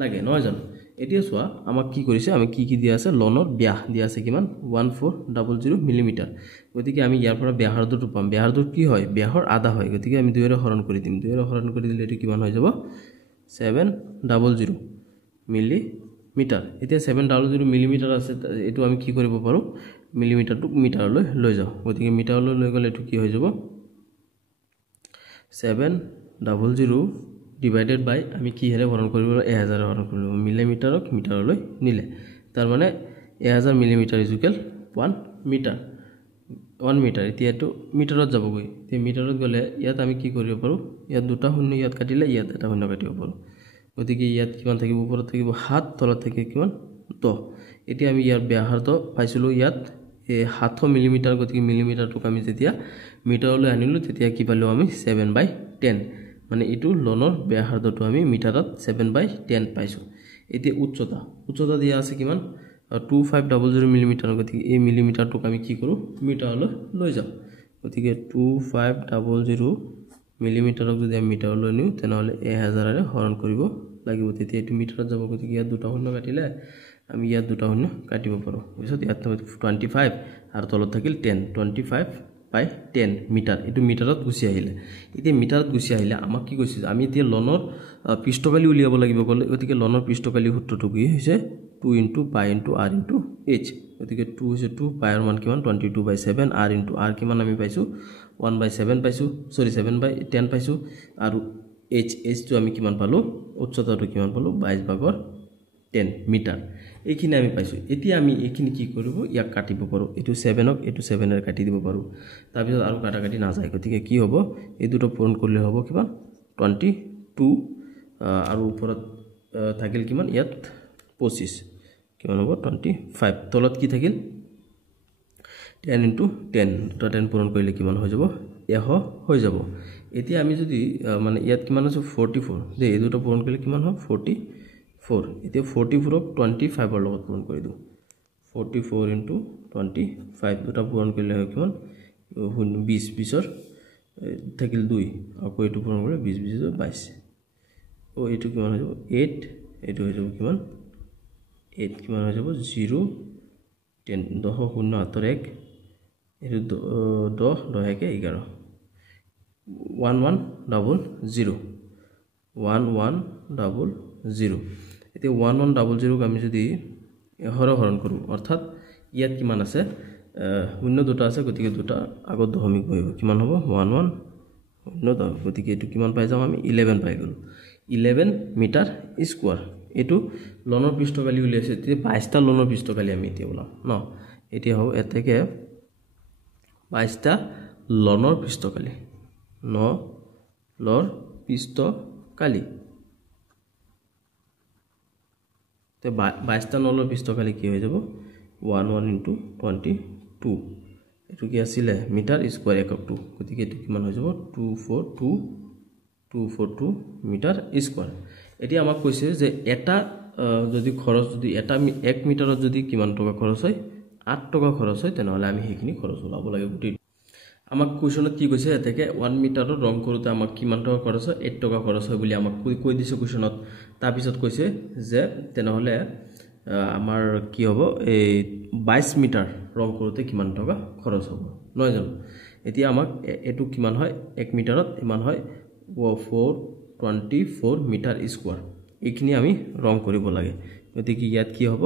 লাগে নহয় জানো এতিয়া সোয়া আমাক কি কৰিছে আমি কি দিয়া আছে লনৰ ব্যাস দিয়া আছে কিমান 1400 মিলিমিটাৰ গতিকে আমি ইয়াৰ পৰা ব্যাসৰ দুটো পাম ব্যাসৰ দুটো কি হয় ব্যাসৰ আধা হয় গতিকে আমি 2 এৰ হৰণ কৰি দিম 2 এৰ হৰণ কৰি দিলে এটো কিমান হৈ যাব 700 মিলিমিটাৰ এতিয়া 700 মিলিমিটাৰ আছে এটো আমি কি কৰিব পাৰো মিলিমিটাৰটো মিটাৰলৈ লৈ যাও গতিকে মিটাৰলৈ লৈ গলে এটো কি হৈ যাব 700 ডিভাইডেড বাই আমি কি হেৰে হৰণ কৰিব 1000 হৰণ কৰিব মিলিমিটাৰক মিটাৰলৈ নিলে তাৰ মানে 1000 মিলিমিটাৰ ইকুৱেল 1 মিটাৰ 1 মিটাৰ এতিয়া এটো মিটাৰত যাবগৈ তে মিটাৰত গলে ইয়াত আমি কি কৰিব পাৰো ইয়াত দুটা শূন্য ইয়াত কাটিলে ইয়াত এটা শূন্য কাটিব পাৰো গতিকে ইয়াত কিমান থাকিব ওপৰত থাকিব 7 তলত থাকে কিমান 10 এতিয়া আমি ইয়াৰ ব্যাসাৰ্ধ পাইছিলো ইয়াত 700 মিলিমিটাৰ গতিকে মিলিমিটাৰটোক আমি যেতিয়া মিটাৰলৈ আনিলো তেতিয়া কি পালো আমি 7/10 মানে এটো লনৰ ব্যাসাৰ্ধটো আমি মিটাৰত 7/10 পাইছো এতিয়া উচ্চতা দিয়া আছে কিমান 2500 মিলিমিটাৰ গতিকে এই মিলিমিটাৰটোক আমি কি কৰো মিটাৰলৈ লৈ যাও গতিকে 2500 মিলিমিটাৰক যদি আমি মিটাৰলৈ নিওঁ তেনেহ'লে 1000ৰে হৰণ কৰিব লাগিব তেতিয়া এইটো মিটাৰত যাব গতিকে ইয়াত দুটা শূন্য কাটিলে আমি ইয়াত দুটা শূন্য কাটিব পাৰোঁ পিছত ইয়াত 25 আৰু তলত থাকিল 10 25/10 মিটাৰ এইটো মিটাৰত গুচি আহিলে এতিয়া মিটাৰত গুচি আহিলে আমাক কি কৈছে আমি এতিয়া লনৰ পৃষ্ঠকালি উলিয়াব লাগিব গলে গতিকে লনৰ পৃষ্ঠকালি সূত্ৰটো কি হৈছে 2 * π * r * h গতিকে 2 হৈছে 2 π ৰ মান কিমান 22/7 r * r কিমান আমি পাইছো 1/7 পাইছো সৰি 7/10 পাইছো আৰু h টো আমি কিমান পালো উচ্চতাটো কিমান পালো 22/10 মিটাৰ এইখিনি আমি পাইছো এতিয়া আমি এইখিনি কি কৰিব ইয়াক কাটিব পাৰো এটো 7ক এটো 7 এৰ কাটি দিব পাৰো তাৰ পিছত আৰু কাটাকাটি না যায় গতিকে কি হ'ব এই দুটো পূৰণ কৰিলে হ'ব কিমান 22 আৰু ওপৰত থাকিল কিমান ইয়াত 25 কিমান হ'ব 25 তলত কি থাকিল 10 * 10 দুটা 10 পূৰণ কৰিলে কিমান হৈ যাব 100 হৈ যাব এতিয়া আমি যদি মানে ইয়াত কিমান আছে 44 যে এই দুটো পূৰণ কৰিলে কিমান হ'ব 44 এতিয়া 44ক 25 ৰ লগত পূৰণ কৰি দিও 44 * 25 দুটা পূৰণ কৰিলে হয় কিমান 20 ৰ থাকিল 2 আকৌ এইটো পূৰণ কৰিলে 20 * 22 ও এইটো কিমান হৈ যাব 8 এইটো হৈ যাব কিমান 8 কিমান হৈ যাব 0 10 10 0 8 1 এইটো 10 10 1 11 1100 1100 এতিয়া 1100 আমি যদি হৰণ কৰো অৰ্থাৎ ইয়াত কিমান আছে শূন্য দুটা আছে গতিকে দুটা আগত দশমিক বহিব কিমান হ'ব 11 0 গতিকে এটো কিমান পাই যাম আমি 11 পাই গলো 11 মিটাৰ স্কয়াৰ এটো লনৰ পৃষ্ঠকালি উলিয়াইছে তে 22টা লনৰ পৃষ্ঠকালি আমি এতিয়া ওলাম ন এতিয়া হ'ব এতেকে 22টা লনৰ পৃষ্ঠকালি লনৰ পৃষ্ঠকালি তে 22টা লনৰ পৃষ্ঠকালি কি হৈ যাব 11 * 22 এটো কি আছিল মিটাৰ স্কয়াৰ এককটো গতিকে এটো কিমান হৈ যাব 242 মিটাৰ স্কয়াৰ এতিয়া আমাক কৈছে যে এটা যদি খৰচ যদি এটা 1 মিটাৰত যদি কিমান টকা খৰচ হয় 8 টকা খৰচ হয় তেনেহলে আমি হেখিনি খৰচ ওলাব লাগে গুটি আমাক কোৱেশ্যনত কি কৈছে এতেকে 1 মিটাৰৰ ৰং কৰোতে আমাক কিমান টকা খৰচ হয় 8 টকা খৰচ হয় বুলি আমাক কৈ দিছে কোৱেশ্যনত তাৰ পিছত কৈছে যে তেনেহলে আমাৰ কি হ'ব এই 22 মিটাৰ ৰং কৰোতে কিমান টকা খৰচ হ'ব নহয় জানো এতিয়া আমাক এটো কিমান হয় 1 মিটাৰত ইমান হয় 424 মিটাৰ স্কয়াৰ এইখিনি আমি ৰং কৰিব লাগে গতিকে ইয়াত কি হ'ব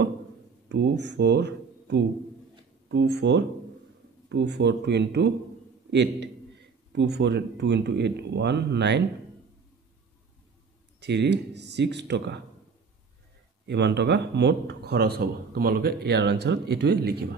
242 into 8 242 into 8 1936 টকা ইমান টকা মোট খৰচ হ'ব তোমালোকে ইয়াৰ আনসাৰত এটোৱে লিখিবা